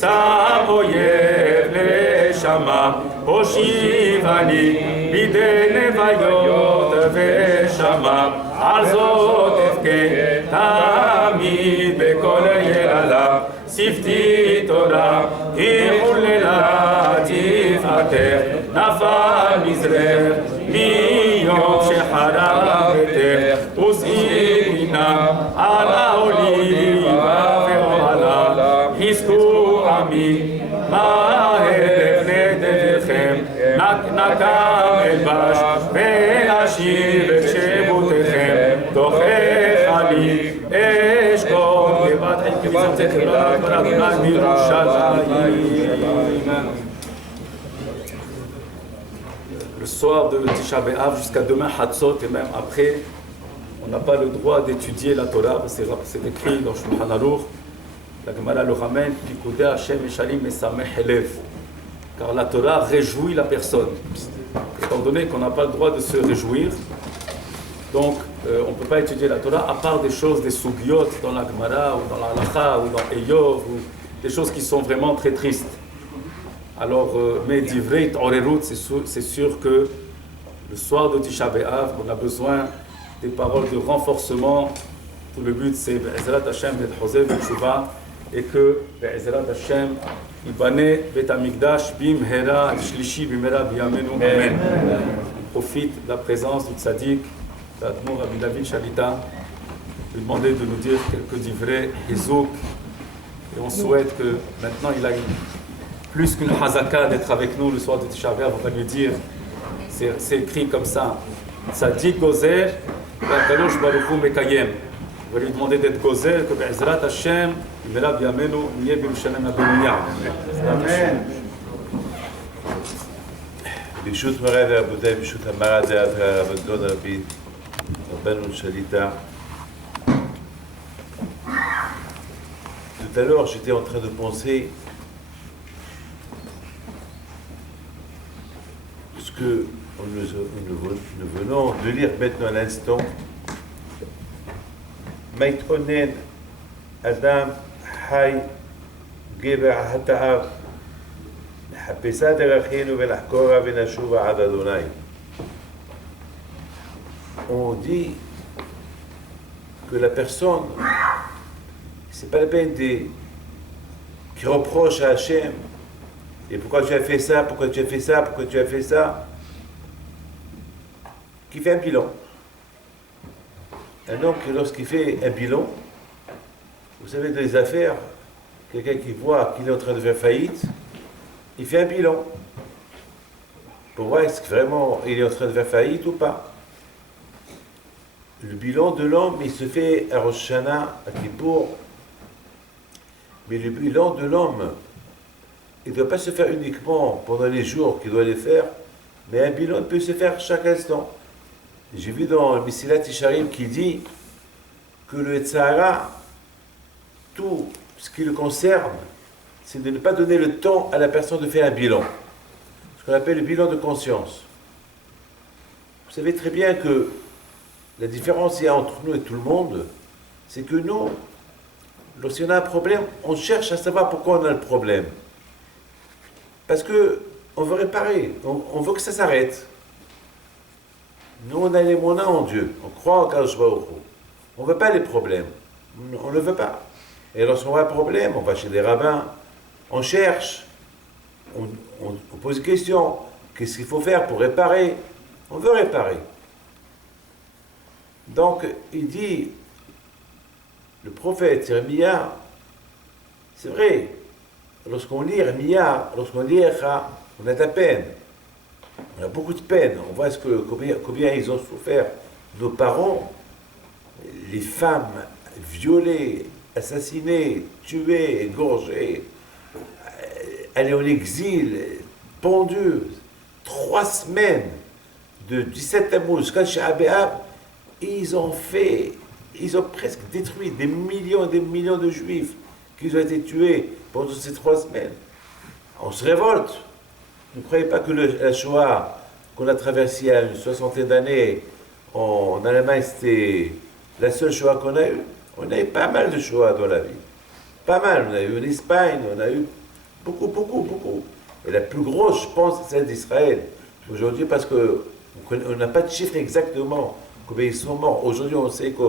שם אויב לשמה הושיבני בידי נוויות ושמה על זאת אבכה תמיד בכל יללה שפתי תורה כחוללה תפארתך נפל מזרח מיום שחרב ביתך ושאינה על העוליבה ואוהלה יזכו עמי מהר לפני דברכם נקם אלבש ואשיב את שבותיכם תוכיח לי אשכון גבעת חלקי תחילה ברבנה בירושלים. Le soir de Tisha B'Av jusqu'à demain Hatzot et même après, on n'a pas le droit d'étudier la Torah, c'est écrit dans Shulchan Aruch. La Gemara le ramène, Pikudei Hashem Meshalim Mesamech Elev, car la Torah réjouit la personne. Étant donné qu'on n'a pas le droit de se réjouir, donc on ne peut pas étudier la Torah à part des choses, des sugyot dans la Gemara ou dans la Halacha ou dans Eyov, ou des choses qui sont vraiment très tristes. Alors, mais divrei orerut, c'est sûr que le soir de Tisha B'Av, on a besoin des paroles de renforcement. Tout le but, c'est Be'ezrat Hashem d'être Hoseh B'Tshuva et que Be'ezrat Hashem Ibane Bet Amikdash Bimhera Shlishi Bimhera Biyamenu Amen. On profite de la présence du tzaddik, d'Admor Rabbi David Shalita, lui demander de nous dire quelques divrei hizouk et on souhaite que maintenant il a plus qu'une hazaka d'être avec nous le soir de Tisha B'Av, on va lui dire, c'est écrit comme ça, Tzadik Gozer, Kadosh Baruch Hu Mekayem. On va lui demander d'être Gozer, que Be'ezrat Hashem, Imela B'Yamenu, Niye B'Yerushalem Abounia. Amen. ברשות מורי ורבותיי, ברשות המרא דעת הרב הגדול רבי Rabbanon Shalita. Tout à l'heure, j'étais en train de penser ce que nous venons de lire maintenant à l'instant. Maïtonen Adam Hay Geber Hata'av Hapesa Derachenu Velachkora Venashuva Ad Adonai. On dit que la personne, c'est pas la peine qui reproche à Hachem, et pourquoi tu as fait ça, pourquoi tu as fait ça, pourquoi tu as fait ça, qui fait un bilan. Un homme qui, lorsqu'il fait un bilan, vous savez, dans les affaires, quelqu'un qui voit qu'il est en train de faire faillite, il fait un bilan pour voir est-ce que vraiment il est en train de faire faillite ou pas. Le bilan de l'homme, il se fait à Rosh Hashanah, à Kippour, mais le bilan de l'homme, il ne doit pas se faire uniquement pendant les jours qu'il doit les faire, mais un bilan peut se faire chaque instant. J'ai vu dans le Mesilat Yesharim qui dit que le Tzahara, tout ce qui le concerne, c'est de ne pas donner le temps à la personne de faire un bilan. Ce qu'on appelle le bilan de conscience. Vous savez très bien que la différence qu'il y a entre nous et tout le monde, c'est que nous, lorsqu'on a un problème, on cherche à savoir pourquoi on a le problème. Parce qu'on veut réparer, on veut que ça s'arrête. Nous, on a les moyens en Dieu, on croit en Kadosh Baruch Hu. On ne veut pas les problèmes, on ne le veut pas. Et lorsqu'on a un problème, on va chez des rabbins, on cherche, on pose des questions, qu'est-ce qu'il faut faire pour réparer? On veut réparer. Donc, il dit, le prophète Jérémia, c'est vrai, lorsqu'on lit Jérémia, lorsqu'on lit Echa, on a de la peine. On a beaucoup de peine. On voit combien ils ont souffert. Nos parents, les femmes violées, assassinées, tuées, égorgées, allées en exil, pendues, 3 semaines, de 17 Tammuz jusqu'à Tisha B'Av, ils ont presque détruit des millions et des millions de juifs qui ont été tués pendant ces 3 semaines. On se révolte. Ne croyez pas que la Shoah qu'on a traversée il y a une 60aine d'années en Allemagne, c'était la seule Shoah qu'on a eue. On a eu pas mal de Shoah dans la vie. Pas mal. On a eu en Espagne, on a eu beaucoup. Et la plus grosse, je pense, c'est celle d'Israël. Aujourd'hui, parce qu'on n'a pas de chiffre exactement combien ils sont morts. Aujourd'hui, on sait qu'à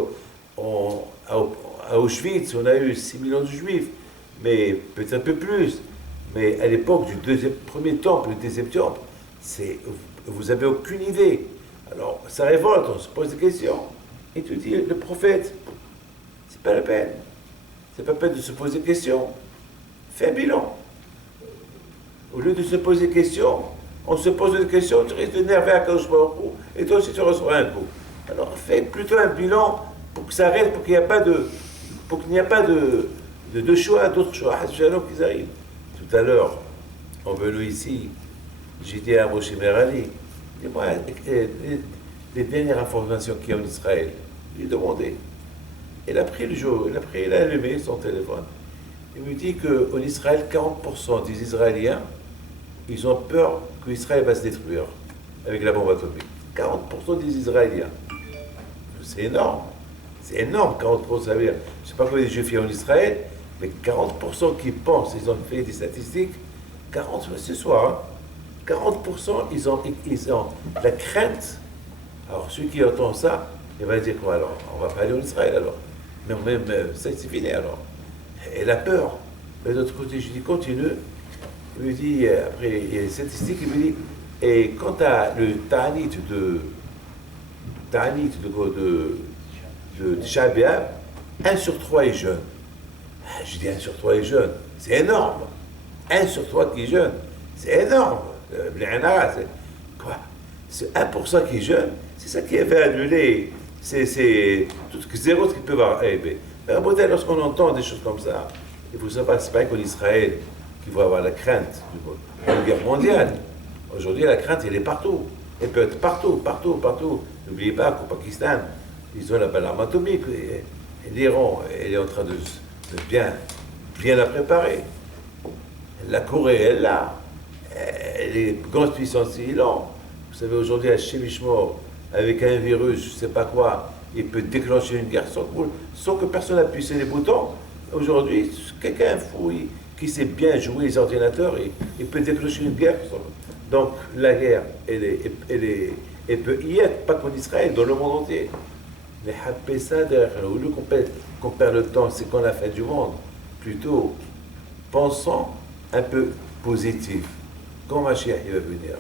Auschwitz, on a eu 6 millions de juifs, mais peut-être un peu plus. Mais à l'époque du premier temple, le deuxième temple, vous n'avez aucune idée. Alors, ça révolte, on se pose des questions. Et tu dis, le prophète, c'est pas la peine. C'est pas la peine de se poser des questions. Fais un bilan. Au lieu de se poser des questions, on se pose des questions, tu risques d'énerver à Kadosh Baruch Hu, et toi aussi tu reçois un coup. Alors, fais plutôt un bilan pour que ça arrête, pour qu'il n'y ait pas de choix, d'autres choix, qu'ils arrivent. Tout à l'heure, en venant ici, j'ai dit à Moshe Merali, dis-moi les dernières informations qu'il y a en Israël. Je lui ai demandé. Il a pris le jour, il a allumé son téléphone. Il me dit qu'en Israël, 40% des Israéliens, ils ont peur qu'Israël va se détruire avec la bombe atomique. 40% des Israéliens. C'est énorme. C'est énorme, 40%. Ça veut dire, je ne sais pas combien de Juifs il y a en Israël, mais 40% qui pensent, ils ont fait des statistiques, 40% ce soir, hein, 40% ils ont la crainte. Alors celui qui entend ça, il va dire quoi alors? On ne va pas aller en Israël alors. Mais même, c'est fini alors. Et la peur. Mais de l'autre côté, je dis continue. Il me dit, après il y a les statistiques, il me dit, et quant à le ta'anit de Tisha B'Av, 1 sur 3 est jeune. Je dis 1 sur 3 est jeune, c'est énorme. 1 sur 3 qui est jeune, c'est énorme. Quoi? C'est 1% qui est jeune, c'est ça qui avait annulé. C'est tout zéro ce qui peut avoir. Mais lorsqu'on entend des choses comme ça, il faut savoir que ce n'est pas qu'en Israël qu'il faut avoir la crainte de la guerre mondiale. Aujourd'hui, la crainte, elle est partout. Elle peut être partout. N'oubliez pas qu'au Pakistan, ils ont la balle atomique. Et l'Iran, elle est en train de bien la préparer. La Corée, elle l'a. Les grandes puissances, ils l'ont. Vous savez, aujourd'hui, un chimichement, avec un virus, je ne sais pas quoi, il peut déclencher une guerre sans que personne appuie sur les boutons. Aujourd'hui, quelqu'un fou qui sait bien jouer les ordinateurs, il peut déclencher une guerre. Donc, la guerre, elle peut y être, pas qu'en Israël, dans le monde entier. Mais ça, au lieu qu'on perd le temps, c'est qu'on a fait du monde. Plutôt, pensons un peu positif. Quand Mashiach il va venir.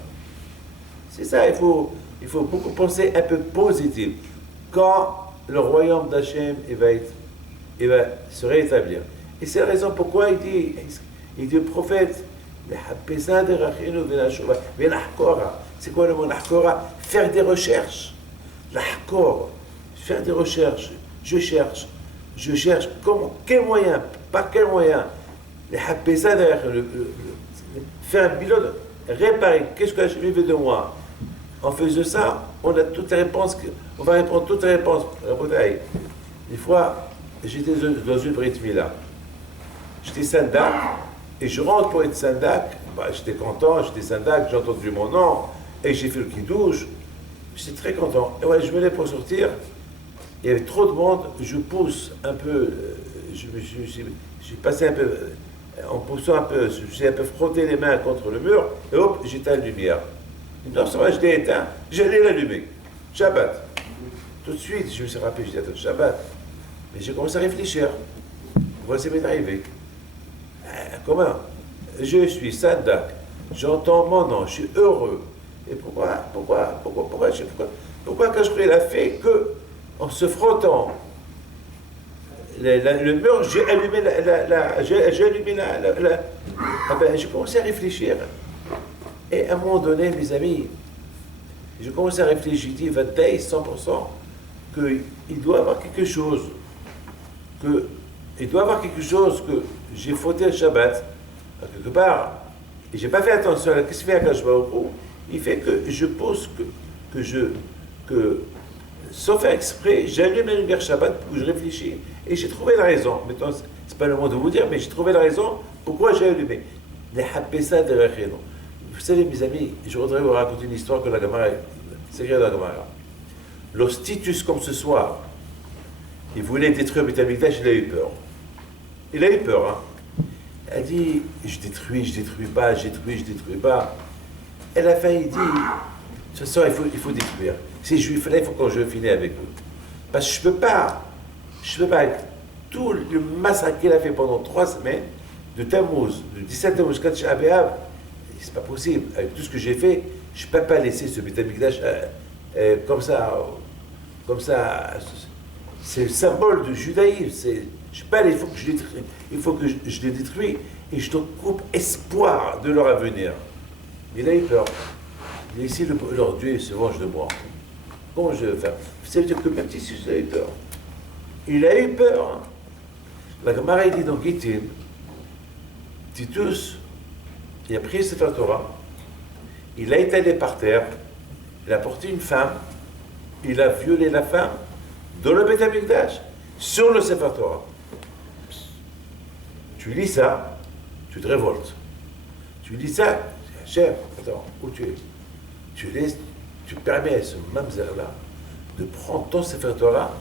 C'est ça, il faut beaucoup penser un peu positif. Quand le royaume d'Hachem il va se rétablir. Et c'est la raison pourquoi il dit au prophète, c'est quoi le mot nahkora? Faire des recherches. Faire des recherches. Je cherche. Comment? Quel moyen? Par quel moyen? Faire un bilan, réparer. Qu'est-ce que Hachem veut de moi? En faisant ça, on a toutes les réponses. On va répondre toutes les réponses. Une fois, j'étais dans une Brit Mila. J'étais Sandak, et je rentre pour être Sandak. J'étais content, j'étais Sandak, j'ai entendu mon nom, et j'ai fait le kidouche. J'étais très content. Et ouais, je me lève pour sortir. Il y avait trop de monde, je pousse un peu, j'ai passé un peu, en poussant un peu, j'ai un peu frotté les mains contre le mur, et hop, j'éteins la lumière. Non, ça va, je l'ai éteint, j'allais l'allumer. Shabbat. Tout de suite, je me suis rappelé, j'ai dit, attends, Shabbat. Mais j'ai commencé à réfléchir. Voilà, ça m'est arrivé. Comment? Je suis Sandak, j'entends mon nom, je suis heureux. Et pourquoi quand je l'a fait que en se frottant le mur, j'ai allumé j'ai commencé à réfléchir. Et à un moment donné, mes amis, j'ai commencé à réfléchir, j'ai dit, 100%, qu'il doit y avoir quelque chose, que j'ai fauté le Shabbat, quelque part, et j'ai pas fait attention à qu'est-ce qu'il fait à Kashbaoku, il fait que je pose que sans faire exprès, j'allume la lumière Shabbat pour que je réfléchis. Et j'ai trouvé la raison. Maintenant, c'est pas le moment de vous dire, mais j'ai trouvé la raison pourquoi j'ai allumé. Vous savez, mes amis, je voudrais vous raconter une histoire que la Gemara, c'est écrit dans la Gemara. L'Ostitus, comme ce soir, il voulait détruire Beth Amikdash, il a eu peur. Il a eu peur, hein. Il a dit, je détruis pas. Et à la fin, il dit, de toute façon, il faut détruire. Ces juifs-là, il faut que je finisse avec eux. Parce que je peux pas, avec tout le massacre qu'il a fait pendant 3 semaines, de Tammuz, de 17 Tammuz jusqu'à Tisha B'Av, c'est pas possible. Avec tout ce que j'ai fait, je peux pas laisser ce Beth Amikdash comme ça. C'est le symbole du judaïsme. Je peux pas, il faut que je les détruis et je te coupe espoir de leur avenir. Il a eu peur. Il a dit, si leur Dieu se venge de moi, comment je vais faire? Ça veut dire que même si il a eu peur. Il a eu peur. La Gemara dit dans Gittin, Titus, il a pris cette Torah, il a étalé par terre, il a porté une femme, il a violé la femme dans le Beth Amikdash, sur le Sefer Torah. Tu lis ça, tu te révoltes. Tu lis ça, cher, attends, où tu es? Tu permets à ce mamzer-là de prendre ton Sefer Torah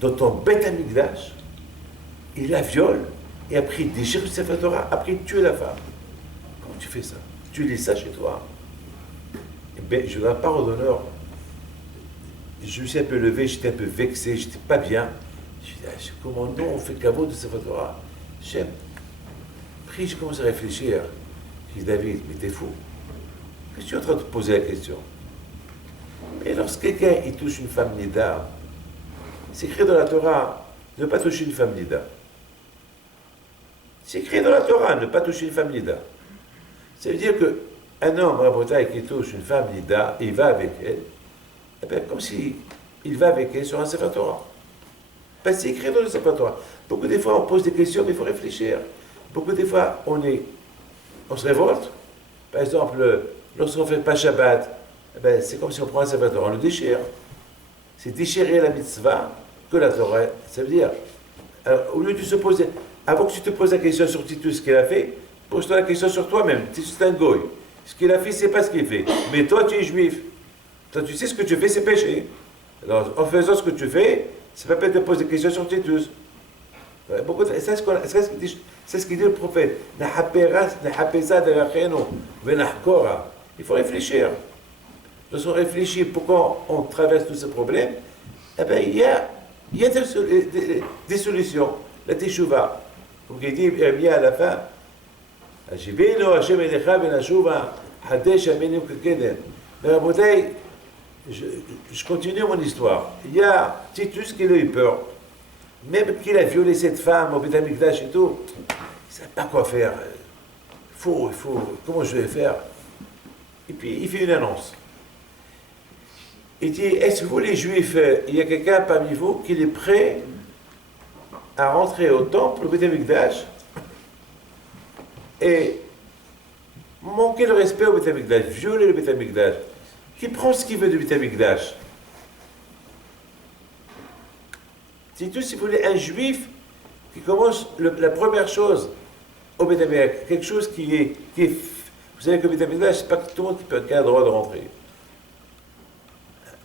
dans ton Beth Amikdash, il la viole, et après il déchire le Sefer Torah, après il tue la femme. Comment tu fais ça? Tu lis ça chez toi? Eh bien, je donne la parole d'honneur. Je me suis un peu levé, j'étais un peu vexé, j'étais pas bien. Je me suis dit, comment non, on fait le caveau de Sefer Torah? J'aime. Après, j'ai commencé à réfléchir. Je dis, David, mais t'es fou. Qu'est-ce que tu es en train de te poser la question? Mais lorsque quelqu'un il touche une femme nida, c'est écrit dans la Torah, ne pas toucher une femme nida. C'est écrit dans la Torah, ne pas toucher une femme nida. Ça veut dire qu'un homme, un qui touche une femme nida, il va avec elle, eh bien, comme si il va avec elle sur un Sefer Torah. Ben, c'est écrit dans le Sefer Torah. Beaucoup des fois, on pose des questions, mais il faut réfléchir. Beaucoup des fois, on se révolte. Par exemple, lorsqu'on ne fait pas Shabbat, eh ben, c'est comme si on prend un Sefer Torah, on le déchire. c'est déchirer la mitzvah que la Torah. Ça veut dire, au lieu de se poser, avant que tu te poses la question sur Titus, ce qu'il a fait, pose-toi la question sur toi-même. Titus est un goy. Ce qu'il a fait, c'est pas ce qu'il fait. Mais toi, tu es juif. Toi, tu sais ce que tu fais, c'est péché. Alors, en faisant ce que tu fais, ça va pas te poser des questions sur Titus. C'est ce qu'il dit le prophète. Il faut réfléchir. Lorsqu'on réfléchit pourquoi on traverse tous ces problèmes, eh bien, il y a des solutions. La teshuva. Comme il dit bien à la fin, mais je continue mon histoire. Il y a Titus qui a eu peur. Même qu'il a violé cette femme au Beth Amikdash et tout, il ne savait pas quoi faire. Comment je vais faire? Et puis il fait une annonce. Il dit, est-ce que vous les Juifs, il y a quelqu'un parmi vous qui est prêt à rentrer au temple, au Beth Amikdash, et manquer le respect au Beth Amikdash, violer le Beth Amikdash, qui prend ce qu'il veut du Beth Amikdash? Titus, si vous voulez, un juif qui commence la première chose au Beth Amikdash, quelque chose qui est. Vous savez que le Beth Amikdash, c'est pas que tout le monde qui a le droit de rentrer.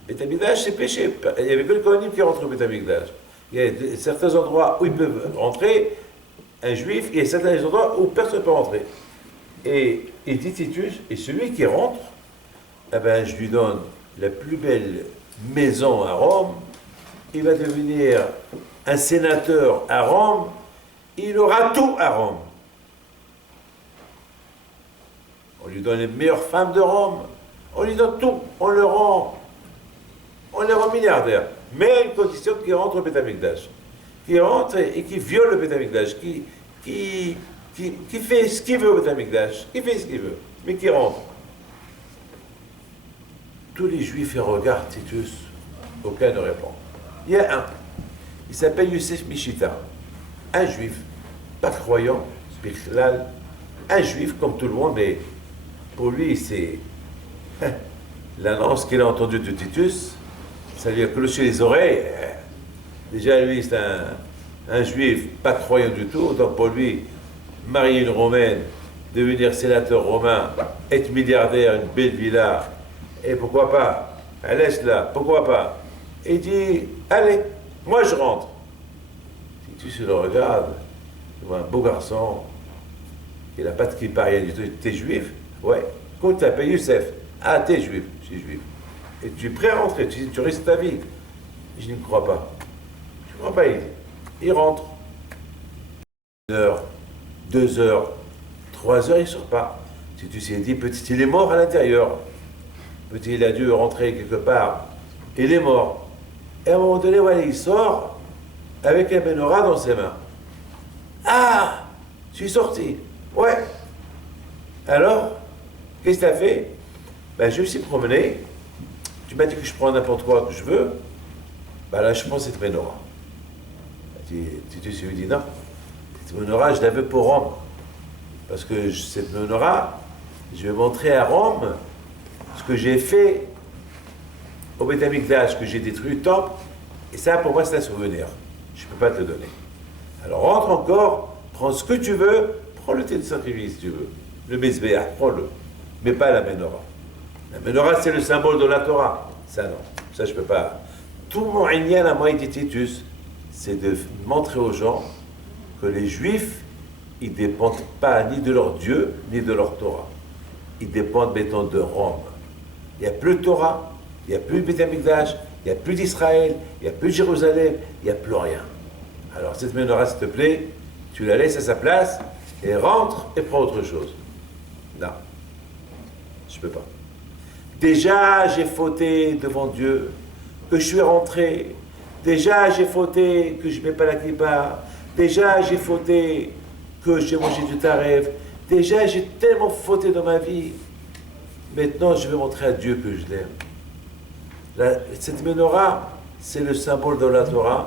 Le Beth Amikdash, c'est péché. Il n'y avait que le Kohanim qui rentre au Beth Amikdash. Il y a certains endroits où ils peuvent rentrer, un juif, et il y a certains endroits où personne ne peut rentrer. Et il dit Titus, et celui qui rentre, eh ben, je lui donne la plus belle maison à Rome. Il va devenir un sénateur à Rome, il aura tout à Rome. On lui donne les meilleures femmes de Rome, on lui donne tout, on le rend milliardaire. Mais à une condition qu'il rentre au Beth Amikdash. Qui rentre et qui viole le Beth Amikdash, qui fait ce qu'il veut au Beth Amikdash, qui fait ce qu'il veut, mais qui rentre. Tous les Juifs regardent Titus, aucun ne répond. Il y a un, il s'appelle Youssef Mishita, un juif, pas croyant, spirituel, un juif comme tout le monde, mais pour lui, c'est l'annonce qu'il a entendue de Titus, ça lui a cloché les oreilles. Déjà, lui, c'est un juif pas croyant du tout, donc pour lui, marier une Romaine, devenir sénateur romain, être milliardaire, une belle villa, et pourquoi pas, laisse-la, pourquoi pas. Et il dit, allez, moi je rentre. Titus le regarde, il voit un beau garçon, il n'a pas de kippa, rien du tout. T'es juif? Ouais. Comment tu t'appelles? Youssef. Ah, t'es juif? Je suis juif. Et tu es prêt à rentrer, tu risques ta vie. Je ne crois pas. Je ne crois pas, il rentre. 1 heure, 2 heures, 3 heures, il ne sort pas. Titus il dit, petit, il est mort à l'intérieur. Petit, il a dû rentrer quelque part. Il est mort. Et à un moment donné, voilà, il sort avec un menorah dans ses mains. Ah, je suis sorti. Ouais. Alors, qu'est-ce que tu as fait? Ben, je me suis promené. Tu m'as dit que je prends n'importe quoi que je veux. Ben là, je prends cette menorah. Titus lui dit non. Cette menorah, je la veux pour Rome. Parce que cette menorah, je vais montrer à Rome ce que j'ai fait au Beth Amikdash, que j'ai détruit le temple, et ça pour moi c'est un souvenir. Je ne peux pas te le donner. Alors rentre encore, prends ce que tu veux, prends le thé de sacrifice si tu veux, le Mezbeah, prends-le, mais pas la menorah. La menorah c'est le symbole de la Torah. Ça non, ça je ne peux pas. Tout mon inyan à moi et Titus, c'est de montrer aux gens que les Juifs, ils ne dépendent pas ni de leur Dieu, ni de leur Torah. Ils dépendent, mettons, de Rome. Il n'y a plus de Torah, il n'y a plus de Beth Amikdash, il n'y a plus d'Israël, il n'y a plus de Jérusalem, il n'y a plus rien. Alors cette menorah, s'il te plaît, tu la laisses à sa place et rentre et prends autre chose. Non, je ne peux pas. Déjà, j'ai fauté devant Dieu, que je suis rentré. Déjà, j'ai fauté que je ne mets pas la kippa. Déjà, j'ai fauté que j'ai mangé du taref. Déjà, j'ai tellement fauté dans ma vie. Maintenant, je vais montrer à Dieu que je l'aime. Cette menorah, c'est le symbole de la Torah.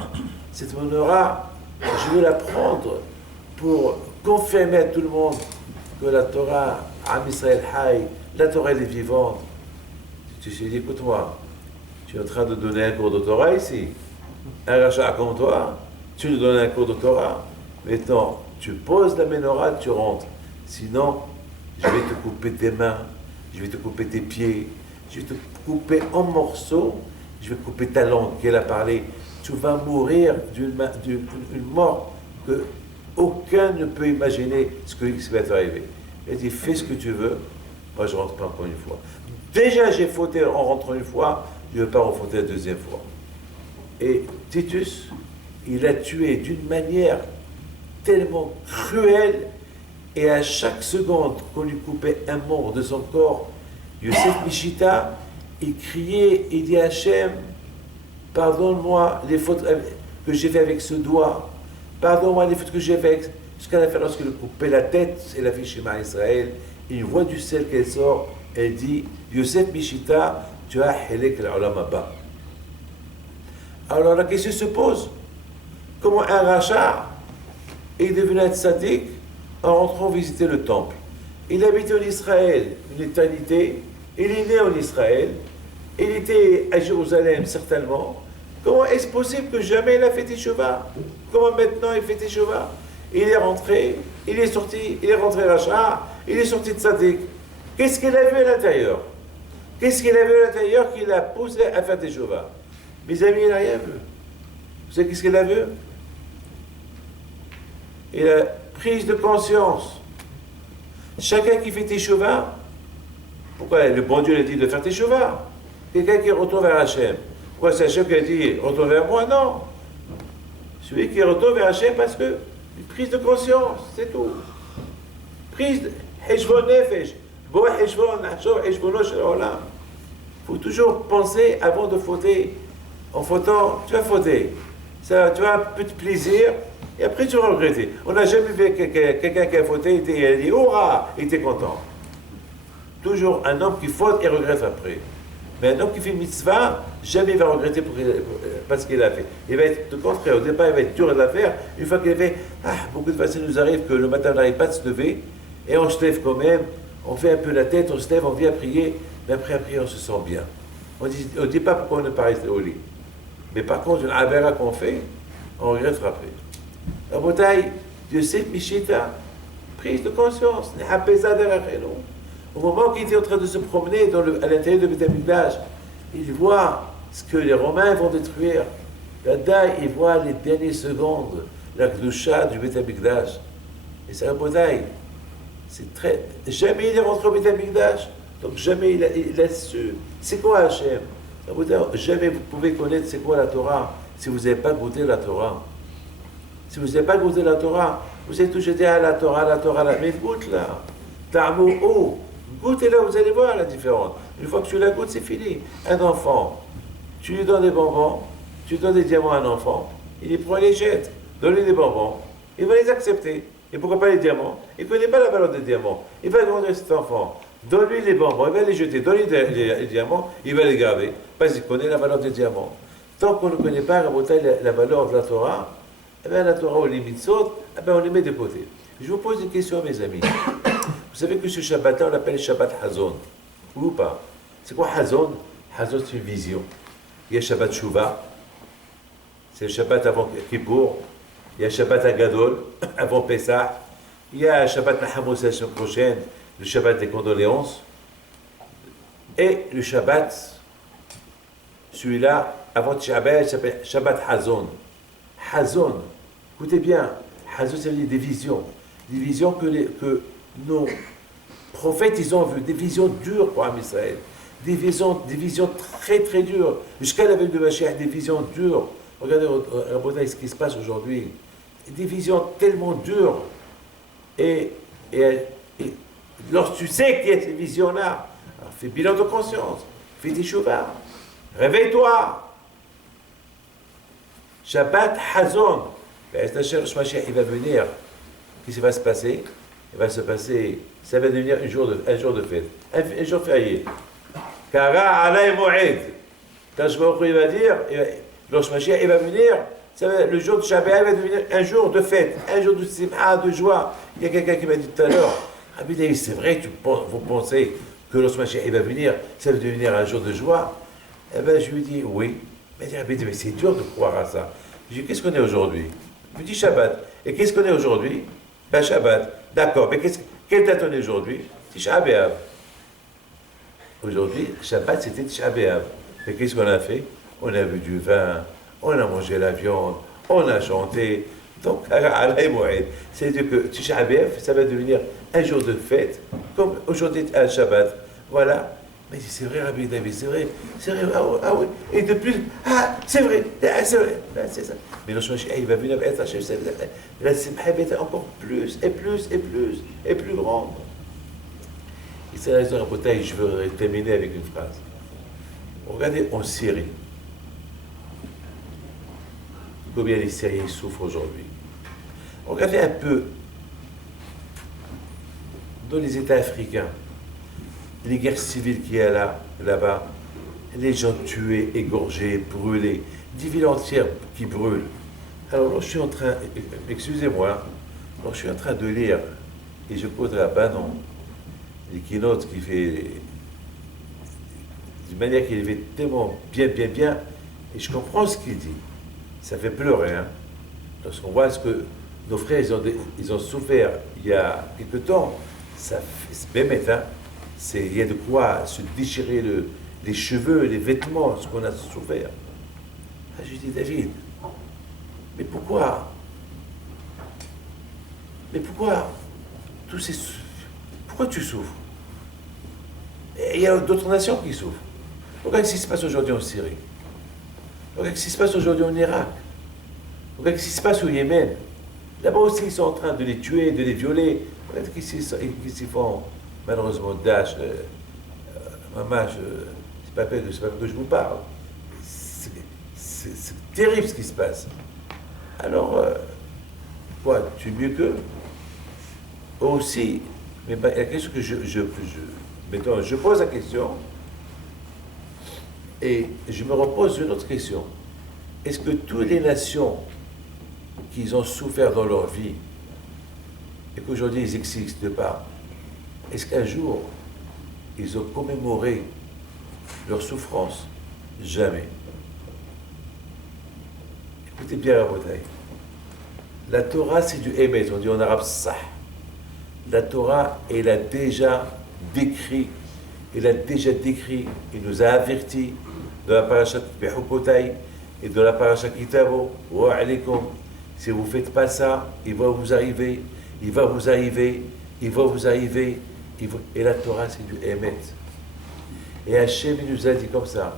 Cette menorah, je vais la prendre pour confirmer à tout le monde que la Torah, Am Israël Hay, la Torah elle est vivante. Tu te dis, écoute-moi, Tu es en train de donner un cours de Torah ici. Un rachat comme toi, tu nous donnes un cours de Torah. Maintenant, tu poses la menorah, tu rentres. Sinon, je vais te couper tes mains, je vais te couper tes pieds, je vais te couper en morceaux, je vais couper ta langue qu'elle a parlé. Tu vas mourir d'une mort que aucun ne peut imaginer ce qui va t'arriver. Elle dit, fais ce que tu veux, moi je ne rentre pas encore une fois. Déjà j'ai fauté en rentrant une fois, je ne veux pas refauter la deuxième fois. Et Titus, il a tué d'une manière tellement cruelle, et à chaque seconde qu'on lui coupait un membre de son corps, Yosef Mishita, il criait, il dit à Hachem, pardonne-moi les fautes que j'ai fait avec ce doigt, pardonne-moi les fautes que j'ai faites. Jusqu'à la fin, lorsqu'il coupait la tête, elle a fait Shema Israël, une voix du ciel qu'elle sort, elle dit, Yosef Mishita, tu as Helek l'Olam Haba. Alors la question se pose, comment un rachat est devenu un tzaddik en rentrant visiter le temple? Il habitait en Israël une éternité, il est né en Israël, il était à Jérusalem certainement. Comment est-ce possible que jamais il a fait Teshuvah? Comment maintenant il fait Teshuvah? Il est rentré, il est sorti, il est rentré rachat, il est sorti de tzaddik. Qu'est-ce qu'il a vu à l'intérieur? Qu'est-ce qu'il a vu à l'intérieur qui l'a poussé à faire Teshuvah? Mes amis, il n'a rien vu. Vous savez qu'est-ce qu'il a vu? Il a prise de conscience. Chacun qui fait Teshuvah, pourquoi le bon Dieu lui a dit de faire Teshuvah? Quelqu'un qui retourne vers Hachem. Pourquoi c'est Hachem qui a dit retourne vers moi? Non. Celui qui retourne vers Hachem parce que une prise de conscience, c'est tout. Prise de Heshvon Nefesh. Bo Heshvon, Heshvono Shel Olam. Il faut toujours penser avant de fauter. En fautant, tu vas fauter. Ça, tu as un peu de plaisir et après tu vas regretter. On n'a jamais vu quelqu'un qui a fauté, il a dit hurrah, il était content. Toujours un homme qui faute et regrette après. Mais un homme qui fait mitzvah, jamais il va regretter parce qu'il a fait. Il va être au contraire. Au départ, il va être dur de la faire. Une fois qu'il a fait, beaucoup de fois, ça nous arrive que le matin, on n'arrive pas à se lever et on se lève quand même. On fait un peu la tête, on se lève, on vient prier, mais après à prier, on se sent bien. On ne dit pas pourquoi on n'est pas resté au lit. Mais par contre, une avéra qu'on fait, on regrette après. La bataille, Yosef Mishita, prise de conscience, au moment qu'il était en train de se promener à l'intérieur de Beth Amikdash, il voit ce que les Romains vont détruire. Là-dedans, il voit les dernières secondes, la Gdusha du Beth Amikdash. Et c'est la bataille. C'est très... Jamais il est rentré au Beth Amikdash, donc jamais il a su. C'est quoi Hachem? Jamais vous pouvez connaître c'est quoi la Torah si vous n'avez pas goûté la Torah. Si vous n'avez pas goûté la Torah, vous êtes toujours dit la Torah, mais goûte là. Ta'amou ou. Goûtez là, vous allez voir la différence. Une fois que tu la goûtes, c'est fini. Un enfant, tu lui donnes des bonbons, tu donnes des diamants à un enfant, il les prend et les jette. Donne-lui des bonbons, il va les accepter. Et pourquoi pas les diamants? Il ne connaît pas la valeur des diamants. Il va demander à cet enfant, donne-lui les bonbons, il va les jeter, donne-lui les diamants, il va les garder, parce qu'il connaît la valeur des diamants. Tant qu'on ne connaît pas la valeur de la Torah, eh bien la Torah ou les mitzvot, eh bien on les met de côté. Je vous pose une question, mes amis. Vous savez que ce Shabbat-là, on l'appelle Shabbat Hazon, ou pas? C'est quoi Hazon? Hazon, c'est une vision. Il y a Shabbat Shuvah, c'est le Shabbat avant Kippour. Il y a Shabbat Agadol, avant Pessah. Il y a Shabbat Nahamous la semaine prochaine, le Shabbat des condoléances. Et le Shabbat, celui-là, avant Shabbat, il s'appelle Shabbat Hazon. Hazon, écoutez bien, Hazon, ça veut dire des visions. Des visions que nos prophètes, ils ont vu, des visions dures pour Am Israël. Des visions très très dures. Jusqu'à la veille de Mashiach, des visions dures. Regardez ce qui se passe aujourd'hui. Des visions tellement dures. Et lorsque tu sais qu'il y a ces visions-là, fais bilan de conscience, fais des chouvards, réveille-toi. Shabbat Hazon. Il va venir. Qu'est-ce qui va se passer? Il va se passer, ça va devenir un jour de fête, un jour férié. Kara alay mo'ed. Quand je il va dire, lorsque Mashiach il va venir, le jour de Shabbat va devenir un jour de fête, un jour de simha, de joie. Il y a quelqu'un qui m'a dit tout à l'heure, c'est vrai, vous pensez que lorsque Mashiach il va venir, ça va devenir un jour de joie. Eh bien, je lui dis, oui. Mais c'est dur de croire à ça. Je lui dis, qu'est-ce qu'on est aujourd'hui? Il me dit Shabbat. Et qu'est-ce qu'on est aujourd'hui? Ben Shabbat. D'accord, mais quelle date on est aujourd'hui? Tisha B'Av. Aujourd'hui, Shabbat, c'était Tisha B'Av. Et qu'est-ce qu'on a fait? On a bu du vin, on a mangé la viande, on a chanté. Donc, c'est-à-dire que Tisha B'Av, ça va devenir un jour de fête, comme aujourd'hui un Shabbat. Voilà. Mais c'est vrai, Rabbi David, c'est vrai, ah oui, et de plus, c'est vrai, c'est vrai, c'est ça. Mais le Shemashia, il va venir être Hachem, la Simcha va être encore plus, et plus, et plus, et plus grande. Et c'est la raison, Rabotai, je veux terminer avec une phrase. Regardez en Syrie, combien les Syriens souffrent aujourd'hui. Regardez un peu dans les États africains, les guerres civiles qu'il y a là-bas, les gens tués, égorgés, brûlés, des villes entières qui brûlent. Alors, je suis en train, excusez-moi, je suis en train de lire, et je pose la Bannon, les keynotes qui fait, d'une manière qu'il fait tellement bien, et je comprends ce qu'il dit. Ça fait pleurer, hein. Lorsqu'on voit ce que nos frères, ils ont souffert il y a quelque temps, ça fait même hein. Il y a de quoi se déchirer les cheveux, les vêtements, ce qu'on a souffert. Je lui dis, David, mais pourquoi pourquoi tu souffres? Et il y a d'autres nations qui souffrent. Regarde ce qui se passe aujourd'hui en Syrie. Regarde ce qui se passe aujourd'hui en Irak. Regarde ce qui se passe au Yémen. Là-bas aussi, ils sont en train de les tuer, de les violer. Regarde ce qu'ils font. Malheureusement, Daesh, maman, c'est pas peine que je vous parle. C'est terrible ce qui se passe. Alors, quoi, tu es mieux qu'eux? Aussi, mais la question que mettons, je pose la question et je me repose une autre question. Est-ce que toutes les nations qui ont souffert dans leur vie et qu'aujourd'hui ils n'existent pas, est-ce qu'un jour, ils ont commémoré leur souffrance? Jamais. Écoutez bien la bataille. La Torah, c'est du Emet, on dit en arabe Sah. La Torah, elle a déjà décrit, il nous a avertis dans la paracha Bechukotai et dans la paracha Kitavo, wa alaykum, si vous ne faites pas ça, il va vous arriver. Et la Torah, c'est du Emet. Et Hachem, il nous a dit comme ça,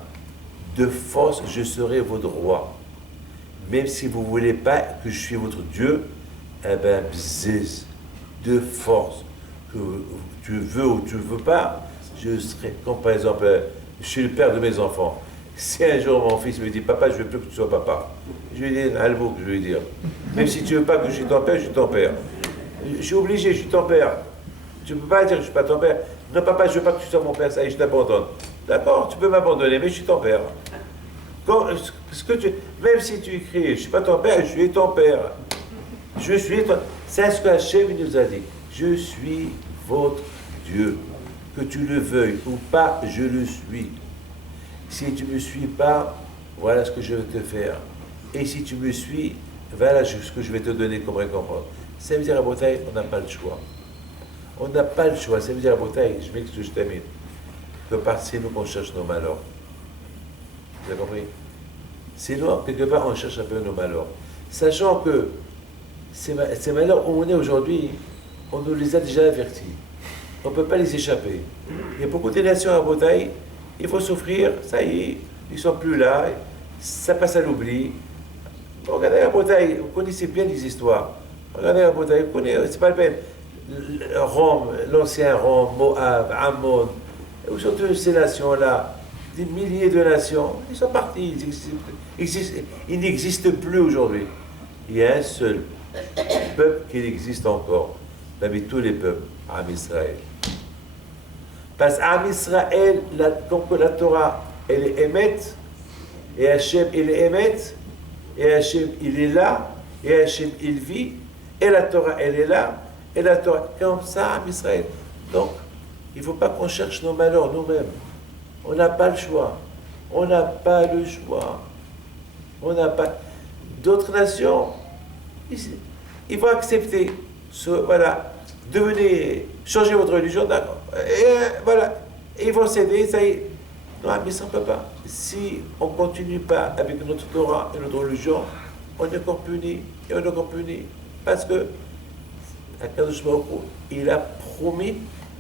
de force, je serai votre roi. Même si vous ne voulez pas que je suis votre Dieu, eh bien, bziz, de force, que tu veux ou tu ne veux pas, je serai, comme par exemple, je suis le père de mes enfants. Si un jour mon fils me dit, papa, je ne veux plus que tu sois papa, je lui dis, Albouk, je lui dire, même si tu ne veux pas que je suis ton père, je suis ton père. Je suis obligé, je suis ton père. Tu ne peux pas dire que je ne suis pas ton père. Non, papa, je ne veux pas que tu sois mon père, ça y est, je t'abandonne. D'accord, tu peux m'abandonner, mais je suis ton père. Même si tu écris, je ne suis pas ton père, je suis ton père. Je suis ton... C'est ce que Hachem nous a dit. Je suis votre Dieu. Que tu le veuilles ou pas, je le suis. Si tu ne me suis pas, voilà ce que je vais te faire. Et si tu me suis, voilà ce que je vais te donner comme récompense. Ça veut dire à Botaï, on n'a pas le choix. On n'a pas le choix. Ça veut dire à Botaï, je m'excuse, je termine. Que c'est nous qu'on cherche nos malheurs. Vous avez compris? C'est nous, quelque part, on cherche un peu nos malheurs. Sachant que ces malheurs où on est aujourd'hui, on nous les a déjà avertis. On ne peut pas les échapper. Il y a beaucoup de nations à Botaï, il faut souffrir, ça y est, ils ne sont plus là, ça passe à l'oubli. Regardez à Botaï, vous connaissez bien les histoires. Regardez à Botaï, vous connaissez, c'est pas le même. Rome, l'ancien Rome, Moab, Ammon, surtout ces nations-là, des milliers de nations, ils sont partis, ils n'existent plus aujourd'hui. Il y a un seul peuple qui existe encore, parmi tous les peuples, Am Israël. Parce qu'Am Israël, donc la Torah, elle est émette, et Hachem, il est émette, et Hachem, il est là, et Hachem, il vit, et la Torah, elle est là, et la Torah, comme ça, Am Israël. Donc, il ne faut pas qu'on cherche nos malheurs nous-mêmes. On n'a pas le choix. On n'a pas le choix. On n'a pas. D'autres nations, ils vont accepter. Voilà, devenez, changez votre religion, d'accord. Et voilà, et ils vont céder, ça y est. Non, mais ça ne peut pas. Si on ne continue pas avec notre Torah et notre religion, on est encore puni, et on est encore puni. Parce que, Akadosh Baruch Hu, il a promis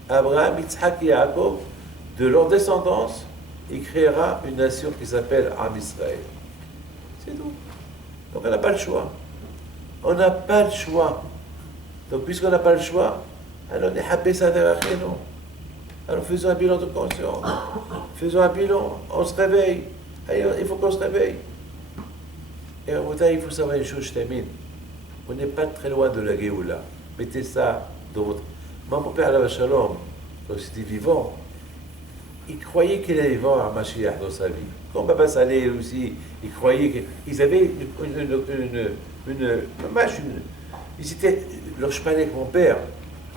à Abraham, Yitzhak et Yaakov, de leur descendance, il créera une nation qui s'appelle Am Israël. C'est tout. Donc on n'a pas le choix. On n'a pas le choix. Donc puisqu'on n'a pas le choix, alors on est happé ça derrière nous. Alors faisons un bilan de conscience. Faisons un bilan, on se réveille. Allez, il faut qu'on se réveille. Et en fait, il faut savoir une chose, je termine. On n'est pas très loin de la Géoula. Mettez ça dans votre... Mon père, Alav Shalom, quand il était vivant, il croyait qu'il allait voir un Mashiach dans sa vie. Quand Baba Saleh aussi, il croyait qu'ils avaient ils étaient... Alors je parlais avec mon père,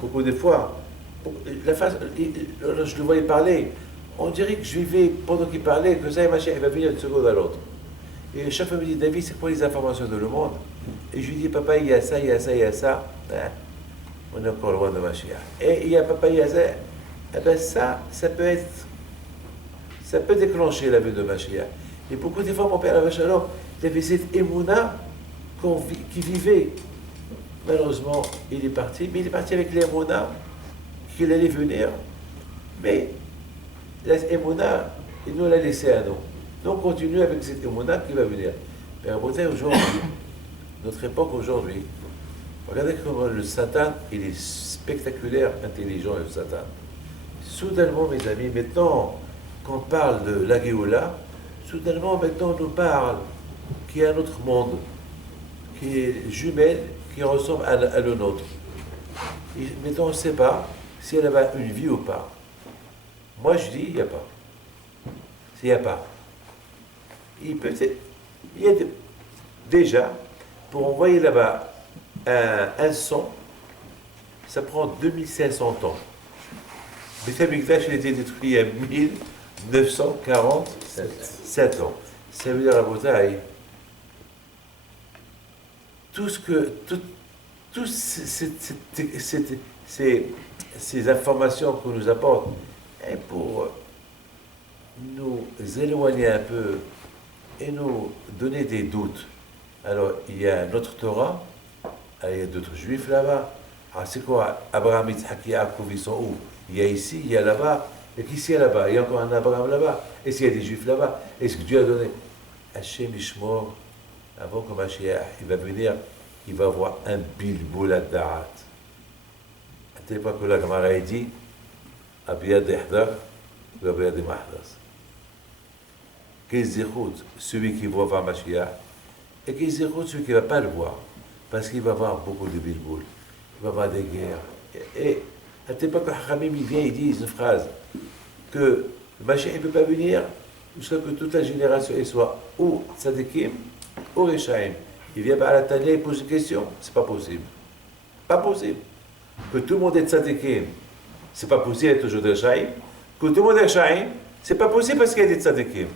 beaucoup de fois, je le voyais parler, on dirait que je vivais pendant qu'il parlait, que ça, Mashiach, il va venir d'une seconde à l'autre. Et chaque fois, il me dit, David, c'est quoi les informations de le monde? Et je lui dis, papa, il y a ça, il y a ça, il y a ça. On est encore loin de Mashiach. Et il y a papa, il y a ça. Eh bien ça peut déclencher la vie de Mashiach. Et beaucoup de fois, mon père, Shalom, il avait cette émouna qui vivait. Malheureusement, il est parti, mais il est parti avec l'émouna qu'il allait venir. Mais l'émouna, il nous l'a laissé à nous. Donc, on continue avec cette émouna qui va venir. Mais à beauté, aujourd'hui, notre époque aujourd'hui, regardez comment le Satan, il est spectaculaire, intelligent, le Satan. Soudainement, mes amis, maintenant qu'on parle de la Géoula, soudainement, maintenant, on nous parle qu'il y a un autre monde, qui est jumelle, qui ressemble à le nôtre. Et maintenant, on ne sait pas si elle a une vie ou pas. Moi, je dis, il n'y a pas. S'il n'y a pas. Il y a déjà, pour envoyer là-bas un son, ça prend 2500 ans. Le Beth Amikdash a été détruit en 1947 ans. Ça veut dire à Botaï, toutes ces informations qu'on nous apporte, et pour nous éloigner un peu et nous donner des doutes. Alors, il y a notre Torah, il y a d'autres juifs là-bas. Alors, c'est quoi? Abraham, Yitzhak, Yaakov, ils sont où? Il y a ici, il y a là-bas. Et qu'ici, il y a là-bas. Il y a encore un Abraham là-bas. Est-ce qu'il y a des juifs là-bas? Est-ce que Dieu a donné? Hachem Ishmor, avant que Mashiach, il va venir, il va avoir un bilboul à Da'at. À tel point que la Gemara dit, Abiyad Ehdar, ou Abiyad Mahdas. Qu'est-ce celui qui va voir Mashiach, et qu'est-ce celui qui ne va pas le voir, parce qu'il va avoir beaucoup de bilboul, il va avoir des guerres. Et à tel point que Hachamim, il vient, il dit une phrase, que le Mashiach ne peut pas venir jusqu'à que toute la génération soit ou tzadikim ou rechaim. Il vient par la Tanya, il pose une question, c'est pas possible. Pas possible. Que tout le monde est tzadikim, c'est pas possible, il y a toujours des rechaim. Que tout le monde est rechaim, c'est pas possible parce qu'il y a des tzadikim.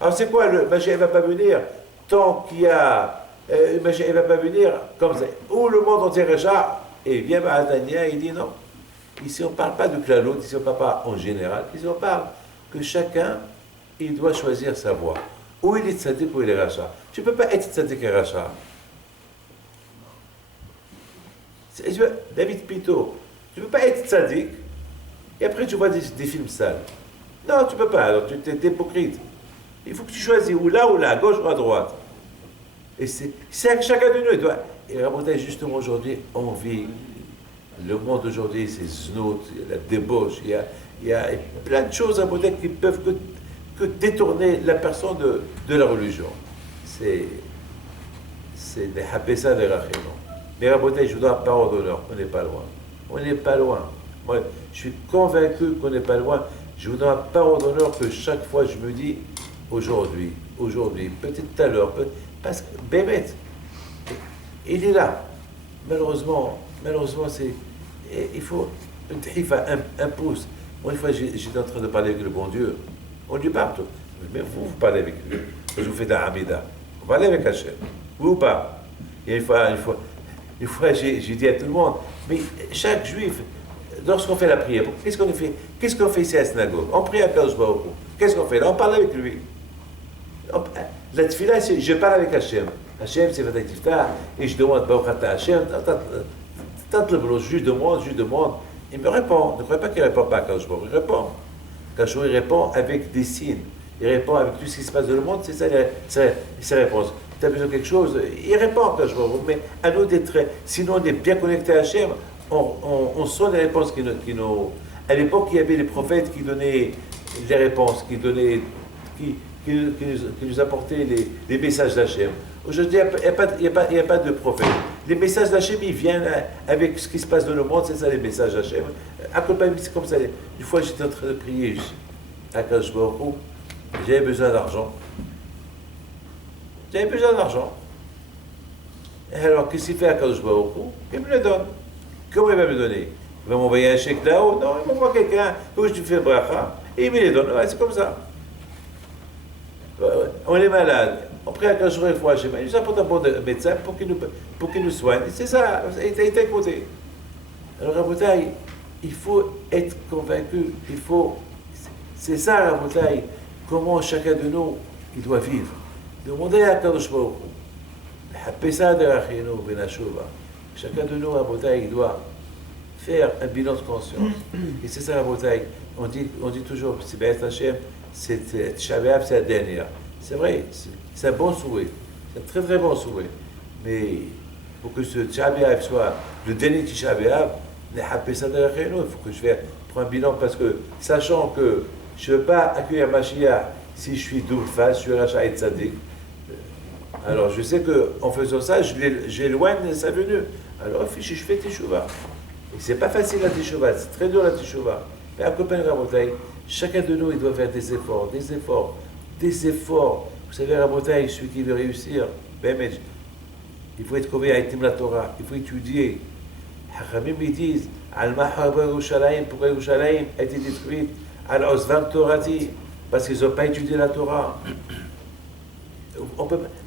Alors c'est quoi, le Mashiach ne va pas venir tant qu'il y a... le Mashiach ne va pas venir comme ça. Ou le monde entier recha, et il vient par la Tanya, il dit non. Ici, on ne parle pas de claloute, ici, on ne parle pas en général. Ici, on parle que chacun, il doit choisir sa voie. Ou il est tzaddik ou il est rachat. Tu ne peux pas être tzaddik et rachat. David Pito, tu ne peux pas être tzaddik et après tu vois des films sales. Non, tu ne peux pas, alors tu es hypocrite. Il faut que tu choisis ou là, à gauche ou à droite. Et c'est chacun de nous. Et raconter justement aujourd'hui, on vit... Le monde aujourd'hui, c'est znout, il y a la débauche, il y a plein de choses à modèle qui peuvent que détourner la personne de la religion. C'est des hapessa des rachénon. Mais rabotai, je vous donne un parole d'honneur, on n'est pas loin. On n'est pas loin. Moi, je suis convaincu qu'on n'est pas loin. Je vous donne un parole d'honneur que chaque fois je me dis, aujourd'hui, peut-être tout à l'heure, parce que Bémet, il est là. Malheureusement, il faut un pouce. Moi, une fois, j'étais en train de parler avec le bon Dieu. On lui parle. Mais vous parlez avec lui. Je vous fais de la Hamida. Vous parlez avec Hachem. Oui ou pas? Et une fois j'ai dit à tout le monde, mais chaque juif, lorsqu'on fait la prière, qu'est-ce qu'on fait? Qu'est-ce qu'on fait ici à la synagogue? On prie à Kadosh Baruch Hu. Qu'est-ce qu'on fait là? On parle avec lui. La tefila, je parle avec Hachem. Hachem, c'est votre tifta, et je demande Baruch Ata Hachem. Je demande. Il me répond. Ne croyez pas qu'il ne répond pas à Kadosh Baruch Hu. Il répond. Kadosh Baruch Hu répond avec des signes. Il répond avec tout ce qui se passe dans le monde. C'est ça ses réponses. Tu as besoin de quelque chose, il répond à Kadosh Baruch Hu. Mais à nous d'être. Sinon, on est bien connecté à Hachem. On sent les réponses qui nous. À l'époque, il y avait les prophètes qui donnaient les réponses, qui nous apportaient les messages d'Hachem. Aujourd'hui, il n'y a pas de prophète. Les messages d'Hachem, ils viennent avec ce qui se passe dans le monde, c'est ça les messages d'Hachem. C'est comme ça. Une fois, j'étais en train de prier à Kadosh Baruch Hu, j'avais besoin d'argent. Et alors, qu'est-ce qu'il fait à Kadosh Baruch Hu? Il me le donne. Comment il va me donner? Il va m'envoyer un chèque là-haut? Non, il m'envoie quelqu'un, où je fais bracha, et il me les donne. Ouais, c'est comme ça. On est malade. On prie à Kadosh Baruch Hu, il nous apporte un bon médecin pour qu'il nous soigne. C'est ça, il est écouté. Alors, Raboutaï, il faut être convaincu. C'est ça, Raboutaï, comment chacun de nous, il doit vivre. Demandez à Kadosh Baruch Hu. Chacun de nous, Raboutaï, il doit faire un bilan de conscience. Et c'est ça, Raboutaï. On dit toujours, c'est B'ez Hashem, c'est Tisha B'Av, c'est la dernière. C'est vrai, c'est un bon souhait. C'est un très très bon souhait. Mais pour que ce Tisha B'Av soit le dernier Tisha B'Av, il faut que je prenne un bilan parce que, sachant que je ne veux pas accueillir Mashiach si je suis double face, je suis Racha et Tzadik. Alors je sais qu'en faisant ça, j'éloigne sa venue. Alors je fais Teshuvah. Et c'est pas facile la Teshuvah, c'est très dur la Teshuvah. Mais à Copenhague, chacun de nous, il doit faire des efforts. Vous savez, Rabotai, celui qui veut réussir, il faut être convaincu à la Torah, il faut étudier. Hachamim, ils disent, pourquoi Yerushalayim a été détruite? Al-Osvan Torati, parce qu'ils n'ont pas étudié la Torah.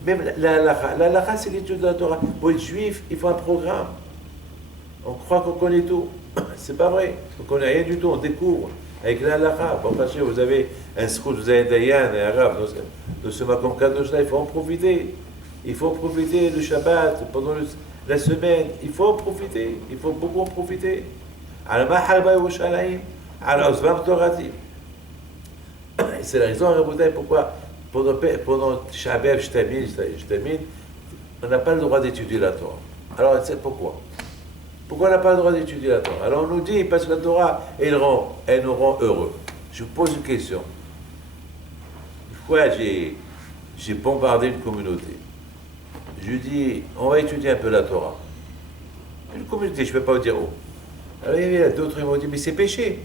Même la halakha, c'est l'étude de la Torah. Pour être juif, il faut un programme. On croit qu'on connaît tout. C'est pas vrai. On ne connaît rien du tout. On découvre. Avec la halakha, bon, parce que vous avez un scout, vous avez un dayan, un arabe. Dans ce makom kadosh là, il faut en profiter. Il faut profiter le Shabbat pendant la semaine. Il faut en profiter. Il faut beaucoup en profiter. C'est la raison, pourquoi pendant Shabbat, je termine, on n'a pas le droit d'étudier la Torah. Alors, c'est pourquoi? Pourquoi on n'a pas le droit d'étudier la Torah? Alors, on nous dit, parce que la Torah, elle nous rend heureux. Je vous pose une question. Une fois, j'ai bombardé une communauté. Je lui dis, on va étudier un peu la Torah. Une communauté, je ne peux pas vous dire où. Alors, il y avait d'autres, ils m'ont dit, mais c'est péché.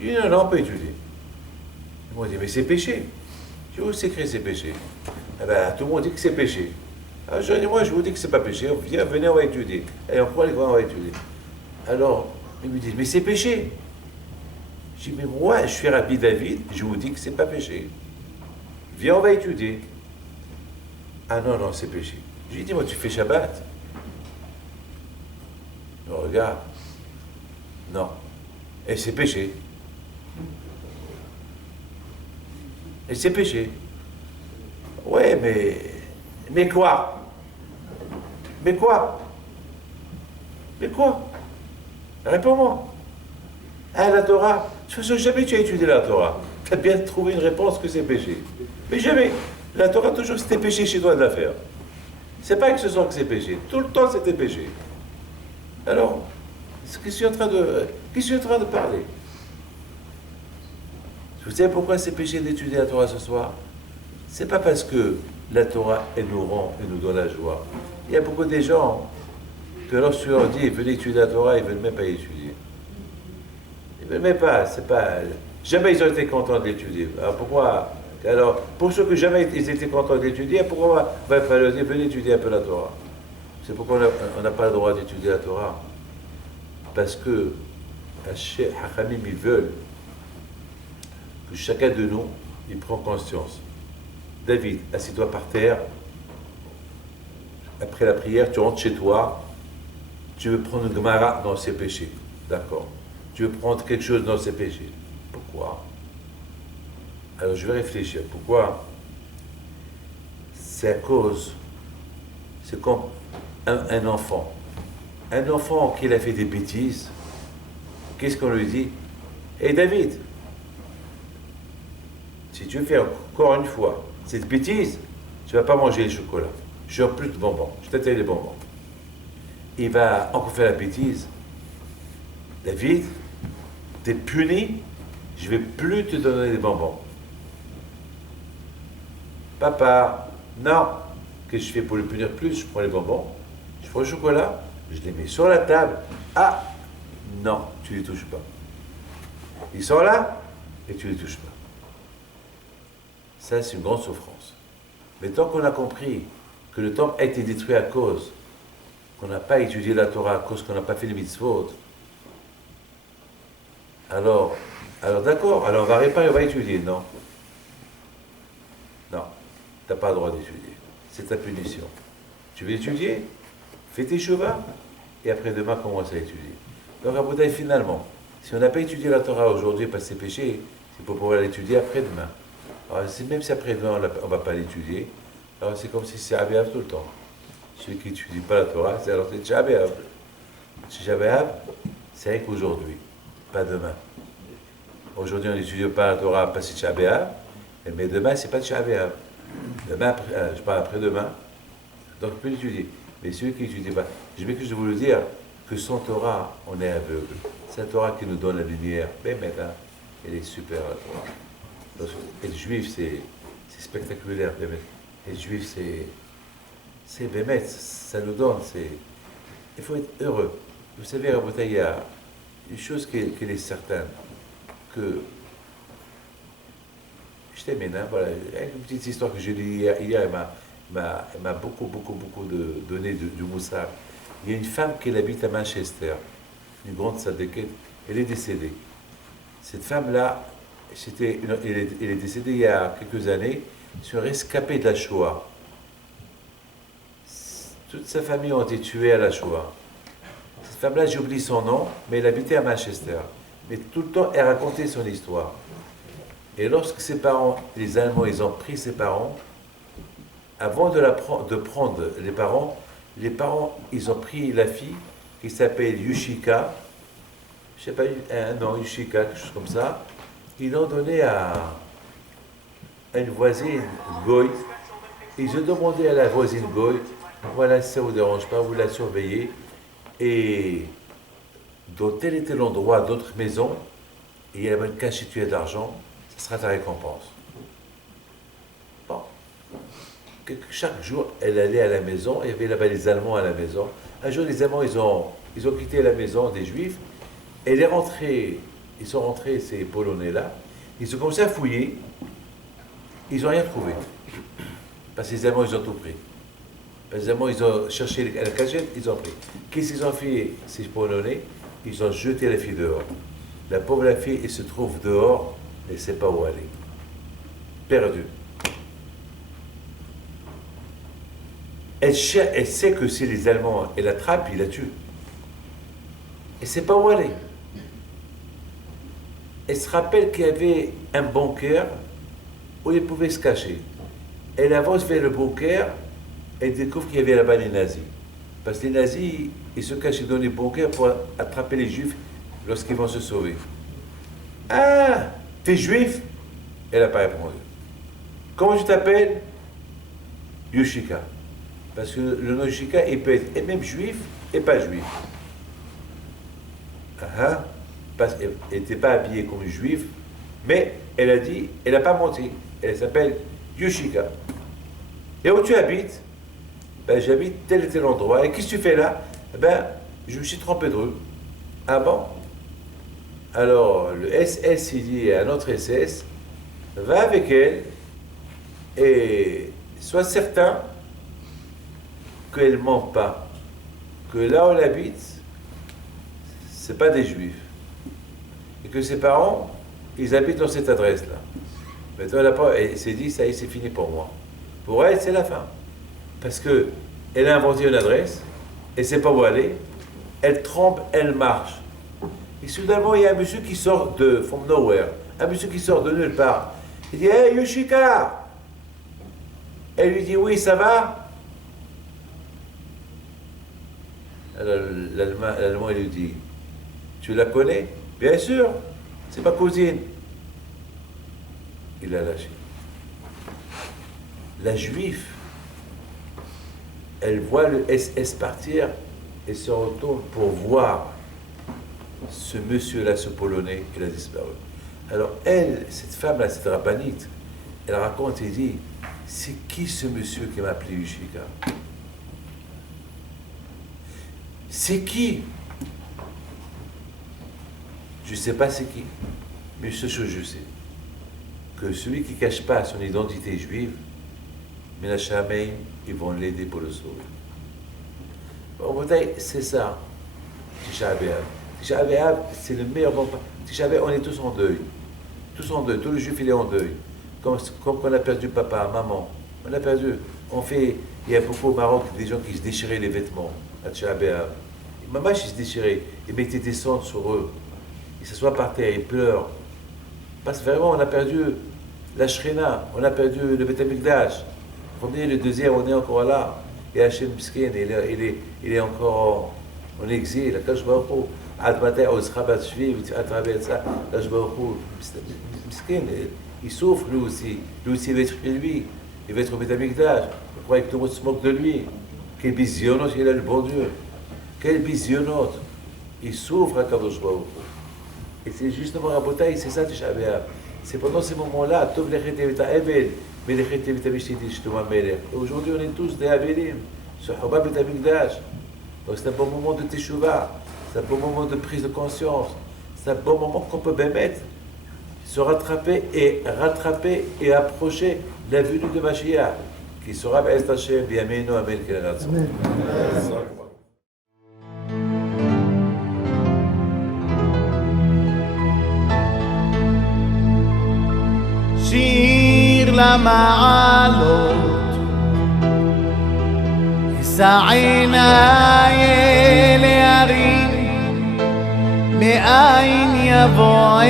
Je lui ai dit, non, on peut étudier. Ils m'ont dit, mais c'est péché. Je dis, où c'est écrit c'est péché? Eh bien, tout le monde dit que c'est péché. Alors, je dis, moi, je vous dis que c'est pas péché. Venez, on va étudier. Et on prend les grands, on va étudier. Alors, ils me disent, mais c'est péché. Je dis, mais moi, je suis Rabbi David, je vous dis que c'est pas péché. Viens, on va étudier. Ah non, c'est péché. Je lui dis, moi, tu fais Shabbat? Non, regarde. Non. Et c'est péché. Et c'est péché. Ouais, mais quoi? Mais quoi? Mais quoi? Réponds-moi. Ah, la Torah. De toute façon, jamais tu as étudié la Torah. Tu as bien trouvé une réponse que c'est péché. Mais jamais. La Torah, toujours, c'était péché chez toi de la faire. C'est pas que ce soit que c'est péché. Tout le temps, c'était péché. Alors, qu'est-ce que je suis en train de parler? Vous savez pourquoi c'est péché d'étudier la Torah ce soir? C'est pas parce que la Torah, elle nous rend, elle nous donne la joie. Il y a beaucoup de gens que lorsque tu leur dis, venez étudier la Torah, ils ne veulent même pas étudier. Ils ne veulent même pas, c'est pas... Jamais ils ont été contents d'étudier. Alors pourquoi? Alors, pour ceux que jamais ils étaient contents d'étudier, pourquoi on va pas leur dire, venez étudier un peu la Torah? C'est pourquoi on n'a pas le droit d'étudier la Torah. Parce que Hachamim, ils veulent que chacun de nous, il prend conscience. David, assis-toi par terre. Après la prière, tu rentres chez toi. Tu veux prendre une Gemara dans ses péchés. D'accord. Tu veux prendre quelque chose dans ses péchés. Pourquoi? Alors je vais réfléchir. Pourquoi? C'est à cause, c'est comme un enfant. Un enfant qui a fait des bêtises, qu'est-ce qu'on lui dit? Hé David, si tu fais encore une fois cette bêtise, tu ne vas pas manger les chocolats. Je n'ai plus de bonbons. Je t'interdis les bonbons. Il va encore faire la bêtise. David, tu es puni, je ne vais plus te donner des bonbons. Papa, non. Qu'est-ce que je fais pour le punir plus? Je prends les bonbons, je prends le chocolat, je les mets sur la table. Ah, non, tu ne les touches pas. Ils sont là et tu ne les touches pas. Ça, c'est une grande souffrance. Mais tant qu'on a compris que le temple a été détruit à cause qu'on n'a pas étudié la Torah, à cause qu'on n'a pas fait les mitzvot, alors d'accord, alors on va réparer, on va étudier. Non. Non, tu n'as pas le droit d'étudier. C'est ta punition. Tu veux étudier? Fais tes chevaux et après-demain, commence à étudier. Donc, à Bouddha, finalement, si on n'a pas étudié la Torah aujourd'hui parce que c'est péché, c'est pour pouvoir l'étudier après-demain. Alors, même si après-demain, on ne va pas l'étudier, alors c'est comme si c'est Abéav tout le temps. Celui qui n'étudie pas la Torah, c'est Tchabéav. Tchabéav, c'est rien qu'aujourd'hui, pas demain. Aujourd'hui, on n'étudie pas la Torah parce que c'est Tchabéav, mais demain, c'est pas Tchabéav. Demain, je parle après-demain, donc on peut l'étudier. Mais celui qui n'étudie pas, je vais que je vous le dire, que sans Torah, on est aveugle. C'est la Torah qui nous donne la lumière. Mais maintenant, elle est super, la Torah. Donc, être juif, c'est spectaculaire. Être juif, c'est bémet, ça nous donne. Il faut être heureux. Vous savez, Rabotai, il y a une chose qui est certaine, que je termine, hein, voilà, une petite histoire que j'ai lue hier, elle m'a beaucoup donné du moussard. Il y a une femme qui habite à Manchester, une grande sadéquette, elle est décédée. Cette femme-là, elle est décédée il y a quelques années sur rescapée de la Shoah. Toute sa famille a été tuée à la Shoah. Cette femme-là, j'ai oublié son nom, mais elle habitait à Manchester. Mais tout le temps, elle racontait son histoire. Et lorsque ses parents, les Allemands, ils ont pris ses parents, avant de prendre les parents, ils ont pris la fille qui s'appelle Yushika, je ne sais pas, un nom, Yushika, quelque chose comme ça, ils l'ont donnée à une voisine Goy. Ils ont demandé à la voisine Goy, voilà, si ça ne vous dérange pas, vous la surveillez, et dans tel et tel endroit, d'autres maisons, il y avait une cachette d'argent, ce sera ta récompense. Bon. Chaque jour, elle allait à la maison, il y avait là-bas les Allemands à la maison. Un jour, les Allemands, ils ont quitté la maison des Juifs, et ils sont rentrés, ces Polonais-là, ils ont commencé à fouiller, ils n'ont rien trouvé. Parce que les Allemands, ils ont tout pris. Les Allemands, ils ont cherché la cachette, ils ont pris. Qu'est-ce qu'ils ont fait, ces Polonais? Ils ont jeté la fille dehors. La pauvre fille, elle se trouve dehors, elle ne sait pas où aller. Perdue. Elle sait que si les Allemands l'attrapent, ils la tuent. Elle ne sait pas où aller. Elle se rappelle qu'il y avait un bunker où elle pouvait se cacher. Elle avance vers le bunker, elle découvre qu'il y avait là-bas les nazis. Parce que les nazis, ils se cachaient dans les bunkers pour attraper les juifs lorsqu'ils vont se sauver. Ah, t'es juif? Elle n'a pas répondu. Comment tu t'appelles? Yoshika. Parce que le nom Yoshika, il peut être et même juif et pas juif. Parce qu'elle n'était pas habillée comme une juive, mais elle a dit, elle n'a pas menti. Elle s'appelle Yoshika. Et où tu habites? Ben, j'habite tel et tel endroit. Et qu'est-ce que tu fais là? Ben, je me suis trompé de rue. Ah bon? Alors, le SS, il dit à notre SS, va avec elle et sois certain qu'elle ne ment pas. Que là où elle habite, ce n'est pas des juifs. Et que ses parents, ils habitent dans cette adresse-là. Maintenant, elle s'est dit, ça y est, c'est fini pour moi. Pour elle, c'est la fin. Parce que elle a inventé une adresse, elle ne sait pas où aller, elle tremble, elle marche. Et soudainement, il y a un monsieur qui sort de from nowhere, un monsieur qui sort de nulle part. Il dit, hey, Yoshika! Elle lui dit, oui, ça va? Alors, l'Allemand, il lui dit, tu la connais? Bien sûr, c'est ma cousine. Il a lâché. La juive, elle voit le SS partir et se retourne pour voir ce monsieur-là, ce Polonais, il a disparu. Alors elle, cette femme-là, cette rabbinite, elle raconte et dit, c'est qui ce monsieur qui m'a appelé Yoshika? C'est qui? Je ne sais pas c'est qui, mais ce chose je sais, que celui qui ne cache pas son identité juive, Menachem, ils vont l'aider pour le sauver. En bataille, c'est ça, Tisha B'Av. Tisha B'Av, c'est le meilleur moment. Tisha B'Av, on est tous en deuil. Tous en deuil. Tout le juif, il est en deuil. Comme on a perdu papa, maman. On l'a perdu. Il y a beaucoup au Maroc des gens qui se déchiraient les vêtements à Tisha B'Av. Maman, ils se déchiraient. Ils mettaient des cendres sur eux. Ils s'assoient par terre, ils pleurent. Parce que vraiment, on a perdu la Shrina, on a perdu le Beth Amikdash. Le premier, le deuxième, on est encore là. Et Hachem Miskin, il est encore en exil. Akash Baruch Hu, Ad Matei Ozcha Bat Shvi, à travers ça, Akash Baruch Hu, Miskin, il souffre lui aussi. Lui aussi, il va être chez lui. Il va être au Beth Amikdash. Je crois que tout le monde se moque de lui. Quel bisionote il a, le bon Dieu. Quel bisionote. Il souffre à Kadosh Baruch Hu. Et c'est justement Rabotai, c'est ça Tisha B'Av. C'est pendant ces moments-là, Tov Lechet Evita Evel, mais Lechet Evita Mishtiti Shtuma Melech. Et aujourd'hui, on est tous des Avelim, ce Choba Bet Amikdash. Donc c'est un bon moment de Teshuvah, c'est un bon moment de prise de conscience, c'est un bon moment qu'on peut permettre se rattraper et approcher la venue de Mashiach, qui sera B'Ez Hashem, B'Yameinu, Amen, K'Elatzo. שיר למעלות, אשא עיניי אל ההרים, מאין יבוא